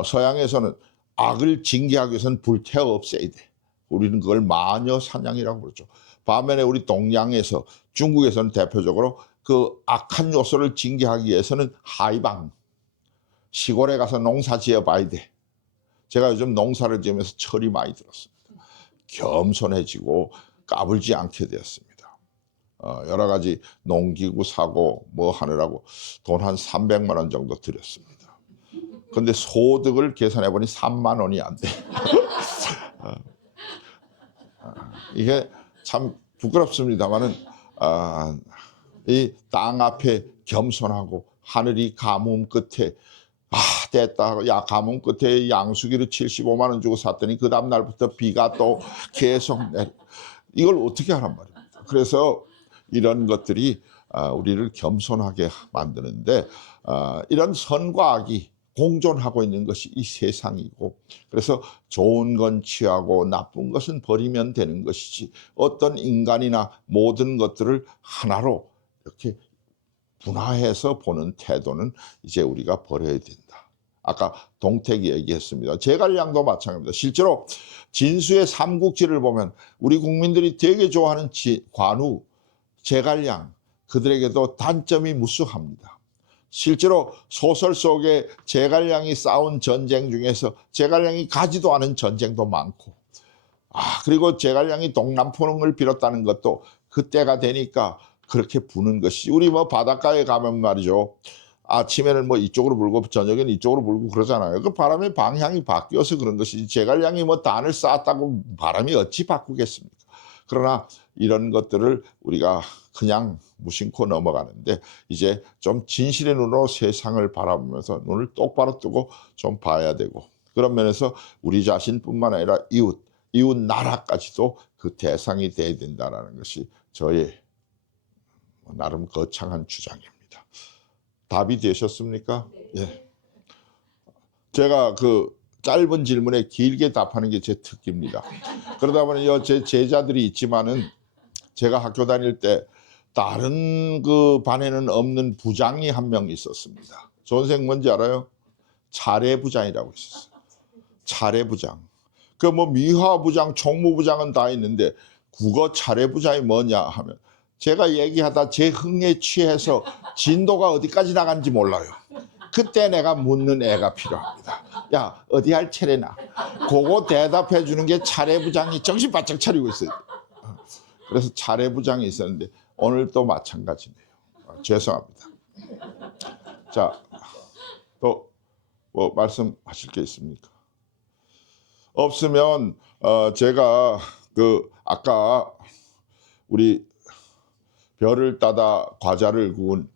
서양에서는 악을 징계하기 위해서는 불태워 없애야 돼. 우리는 그걸 마녀 사냥이라고 그러죠. 반면에 우리 동양에서, 중국에서는 대표적으로 그 악한 요소를 징계하기 위해서는 하이방, 시골에 가서 농사 지어 봐야 돼. 제가 요즘 농사를 지으면서 철이 많이 들었습니다. 겸손해지고 까불지 않게 되었습니다. 여러 가지 농기구 사고 뭐 하느라고 돈 한 300만 원 정도 들였습니다. 근데 소득을 계산해 보니 3만 원이 안 돼. 이게 참 부끄럽습니다만은 이 땅 앞에 겸손하고 하늘이 가뭄 끝에 됐다. 야, 가뭄 끝에 양수기로 75만 원 주고 샀더니 그 다음 날부터 비가 또 계속 이걸 어떻게 하란 말입니까? 그래서 이런 것들이 우리를 겸손하게 만드는데, 이런 선과 악이 공존하고 있는 것이 이 세상이고, 그래서 좋은 건 취하고 나쁜 것은 버리면 되는 것이지, 어떤 인간이나 모든 것들을 하나로 이렇게 분화해서 보는 태도는 이제 우리가 버려야 된다. 아까 동택이 얘기했습니다. 제갈량도 마찬가지입니다. 실제로 진수의 삼국지를 보면 우리 국민들이 되게 좋아하는 관우, 제갈량, 그들에게도 단점이 무수합니다. 실제로 소설 속에 제갈량이 싸운 전쟁 중에서 제갈량이 가지도 않은 전쟁도 많고, 그리고 제갈량이 동남포릉을 빌었다는 것도 그때가 되니까 그렇게 부는 것이, 우리 뭐 바닷가에 가면 말이죠, 아침에는 뭐 이쪽으로 불고 저녁에는 이쪽으로 불고 그러잖아요. 그 바람의 방향이 바뀌어서 그런 것이지, 제갈량이 뭐 단을 쌓았다고 바람이 어찌 바꾸겠습니까? 그러나 이런 것들을 우리가 그냥 무심코 넘어가는데, 이제 좀 진실의 눈으로 세상을 바라보면서 눈을 똑바로 뜨고 좀 봐야 되고, 그런 면에서 우리 자신뿐만 아니라 이웃 나라까지도 그 대상이 돼야 된다는 것이 저의 나름 거창한 주장입니다. 답이 되셨습니까? 예. 제가 그 짧은 질문에 길게 답하는 게 제 특기입니다. 그러다 보니 제 제자들이 있지만은, 제가 학교 다닐 때 다른 그 반에는 없는 부장이 한 명 있었습니다. 선생 뭔지 알아요? 차례부장이라고 있었어요. 차례부장. 그 뭐 미화부장, 총무부장은 다 있는데 국어 차례부장이 뭐냐 하면, 제가 얘기하다 제 흥에 취해서 진도가 어디까지 나간지 몰라요. 그때 내가 묻는 애가 필요합니다. 야, 어디 할 차례나? 그거 대답해 주는 게 차례부장이 정신 바짝 차리고 있어요. 그래서 차례부장이 있었는데 오늘 또 마찬가지네요. 죄송합니다. 자, 또 뭐 말씀하실 게 있습니까? 없으면 제가 그 아까 우리 별을 따다 과자를 구운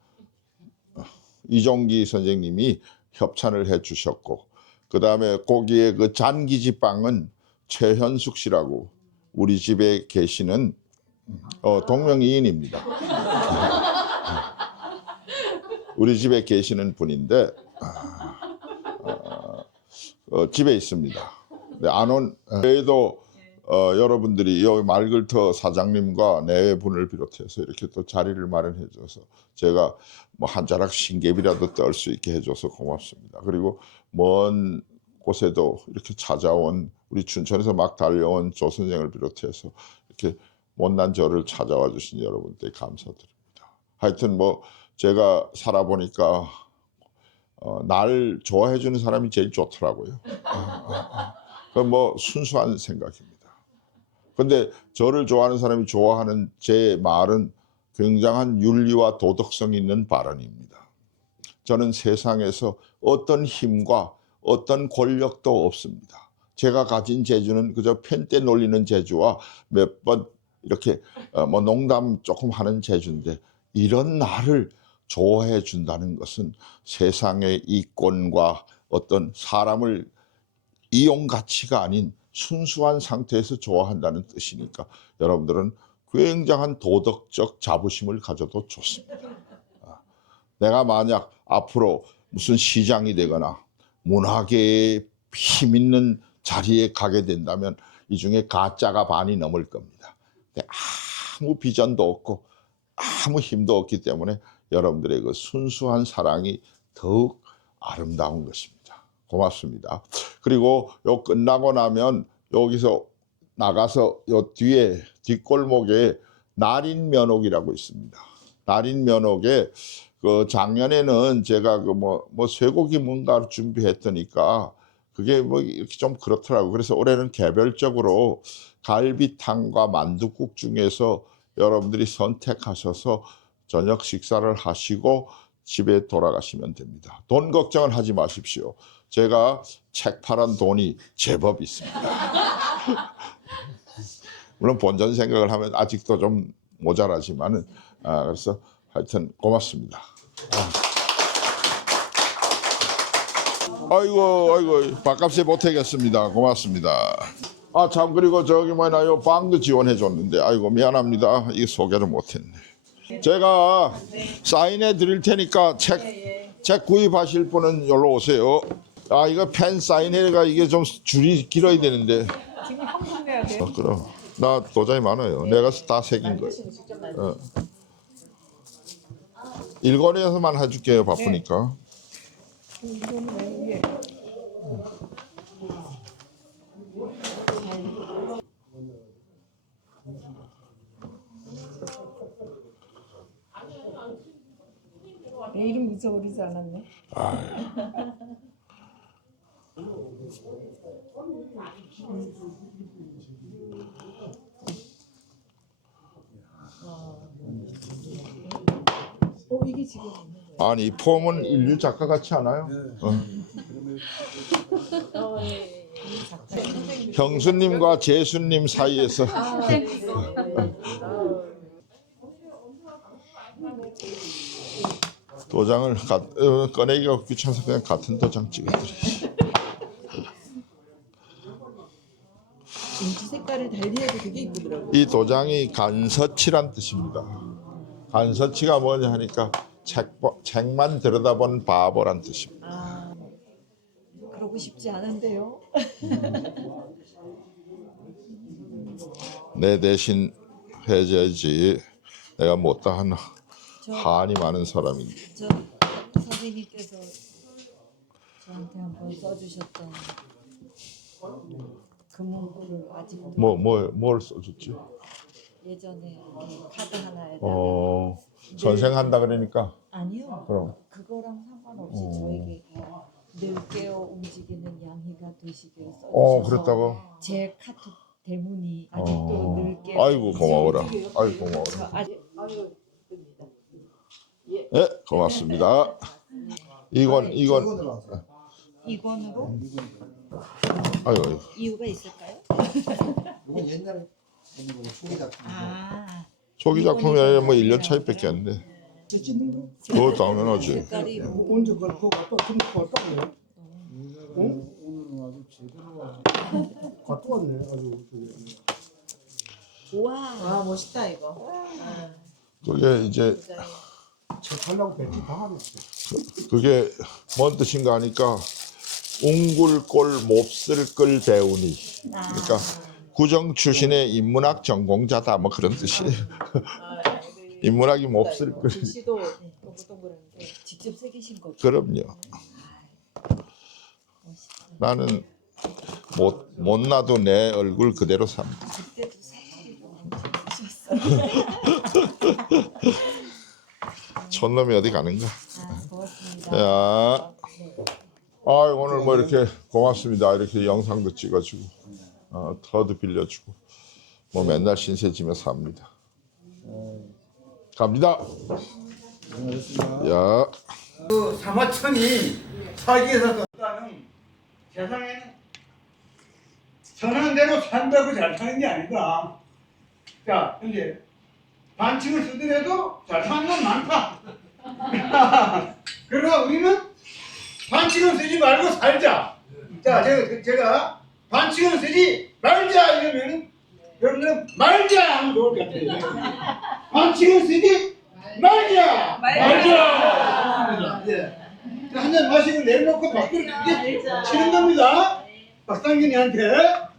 이종기 선생님이 협찬을 해 주셨고, 그 다음에 거기에 그 잔기지빵은 최현숙 씨라고 우리 집에 계시는 동명이인입니다. 우리 집에 계시는 분인데 집에 있습니다. 안 온 외에도 여러분들이 여기 말글터 사장님과 네 분을 비롯해서 이렇게 또 자리를 마련해 줘서 제가 뭐 한 자락 신개비라도 떨 수 있게 해줘서 고맙습니다. 그리고 먼 곳에도 이렇게 찾아온, 우리 춘천에서 막 달려온 조 선생을 비롯해서 이렇게 못난 저를 찾아와 주신 여러분께 감사드립니다. 하여튼 뭐 제가 살아보니까 날 좋아해 주는 사람이 제일 좋더라고요. 그건 뭐 순수한 생각입니다. 근데 저를 좋아하는 사람이 좋아하는 제 말은 굉장한 윤리와 도덕성 있는 발언입니다. 저는 세상에서 어떤 힘과 어떤 권력도 없습니다. 제가 가진 재주는 그저 펜대 놀리는 재주와 몇 번 이렇게 뭐 농담 조금 하는 재주인데, 이런 나를 좋아해 준다는 것은 세상의 이권과 어떤 사람을 이용 가치가 아닌 순수한 상태에서 좋아한다는 뜻이니까, 여러분들은 굉장한 도덕적 자부심을 가져도 좋습니다. 내가 만약 앞으로 무슨 시장이 되거나 문화계의 힘 있는 자리에 가게 된다면 이 중에 가짜가 반이 넘을 겁니다. 근데 아무 비전도 없고 아무 힘도 없기 때문에 여러분들의 그 순수한 사랑이 더욱 아름다운 것입니다. 고맙습니다. 그리고 요 끝나고 나면 여기서 나가서 요 뒤에 뒷골목에 날인면옥이라고 있습니다. 날인면옥에 그 작년에는 제가 그 뭐 쇠고기 뭔가를 준비했더니까 그게 뭐 이렇게 좀 그렇더라고요. 그래서 올해는 개별적으로 갈비탕과 만둣국 중에서 여러분들이 선택하셔서 저녁 식사를 하시고 집에 돌아가시면 됩니다. 돈 걱정을 하지 마십시오. 제가 책 팔은 돈이 제법 있습니다. 물론 본전 생각을 하면 아직도 좀 모자라지만은 그래서 하여튼 고맙습니다. 아이고 밥값에 보태겠습니다. 고맙습니다. 아 참 그리고 저기 뭐냐요 빵도 지원해 줬는데 아이고 미안합니다. 이게 소개를 못했네. 제가 사인해 드릴 테니까 책 구입하실 분은 여기로 오세요. 아 이거 펜 사인회가 이게 좀 줄이 길어야 되는데. 지금 현금 내야 돼요? 그럼 나 도장이 많아요. 내가 다 새긴 거예요. 일권에서만 해줄게요. 바쁘니까. 내 이름 잊어버리지 않았네. 이게 지금 있는 거예요? 아니 이 폼은 인류 작가 같지 않아요? 형수님과 재수님 사이에서 도장을 꺼내기가 귀찮아서 그냥 같은 도장 찍어드리지. 인지 색깔을 달리해도 되게 이쁘더라고요. 이 도장이 간서치란 뜻입니다. 간서치가 뭐냐 하니까 책만 들여다본 바보란 뜻입니다. 아, 그러고 싶지 않은데요. 내 대신 해줘야지 내가 못다 하나. 한이 많은 사람인데. 저 선생님께서 저한테 한번 써주셨던 그 문구를 아직도 뭘 써줬지? 예전에 이렇게 카드 하나에다 선생한다 그러니까. 아니요. 그럼. 그거랑 상관없이 저에게 다 늘 깨어 움직이는 양희가 되시길 써주셔서 그랬다고? 제 카톡 대문이 아직도 늘 깨어. 아이고 고마워라. 아이고 고마워라. 저 아직 네, 고맙습니다. 이건 이권으로 아이고. 이유가 있을까요? 이건 옛날에 초기 작품. 아, 초기 작품이 뭐 1년 차이밖에 안 돼. 그거 당연하지. 색깔이 언제 그걸 그거 갖다 왔다고요? 오늘은 아주 제대로 갖고 왔네. 아주 와, 멋있다 이거. 그게 이제 책 하려고 배치 다 하네. 그게 뭔 뜻인가 하니까 웅굴골 몹쓸 걸 배우니. 그러니까 구정 출신의 인문학 전공자다 뭐 그런 뜻이에요. 인문학이 몹쓸 걸. 글씨도 동글동글한데. 직접 새기신 거죠? 그럼요. 나는 못 놔도 내 얼굴 그대로 삽니다. 그때도 색깔이 엄청 쓰셨어요. 촌놈이 어디 가는가? 고맙습니다. 야, 오늘 뭐 이렇게 고맙습니다. 이렇게 영상도 찍어주고, 터도 빌려주고, 뭐 맨날 신세 지며 삽니다. 갑니다. 야. 그 사마천이 사기에서 떴다는 세상에는 선한 대로 산다고 잘 사는 게 아니다. 자, 이제 반칙을 쓰더라도 잘 사는 건 많다. 그러나 우리는 반칙을 쓰지 말고 살자. 자, 제가 반칙을 쓰지 말자 이러면 여러분들은 말자 하면 좋을 것 같아요. 반칙을 쓰지 말자. 말자. 예. 한 잔 마시고 내려놓고 밖으로 크게 치는 겁니다. 박상균이한테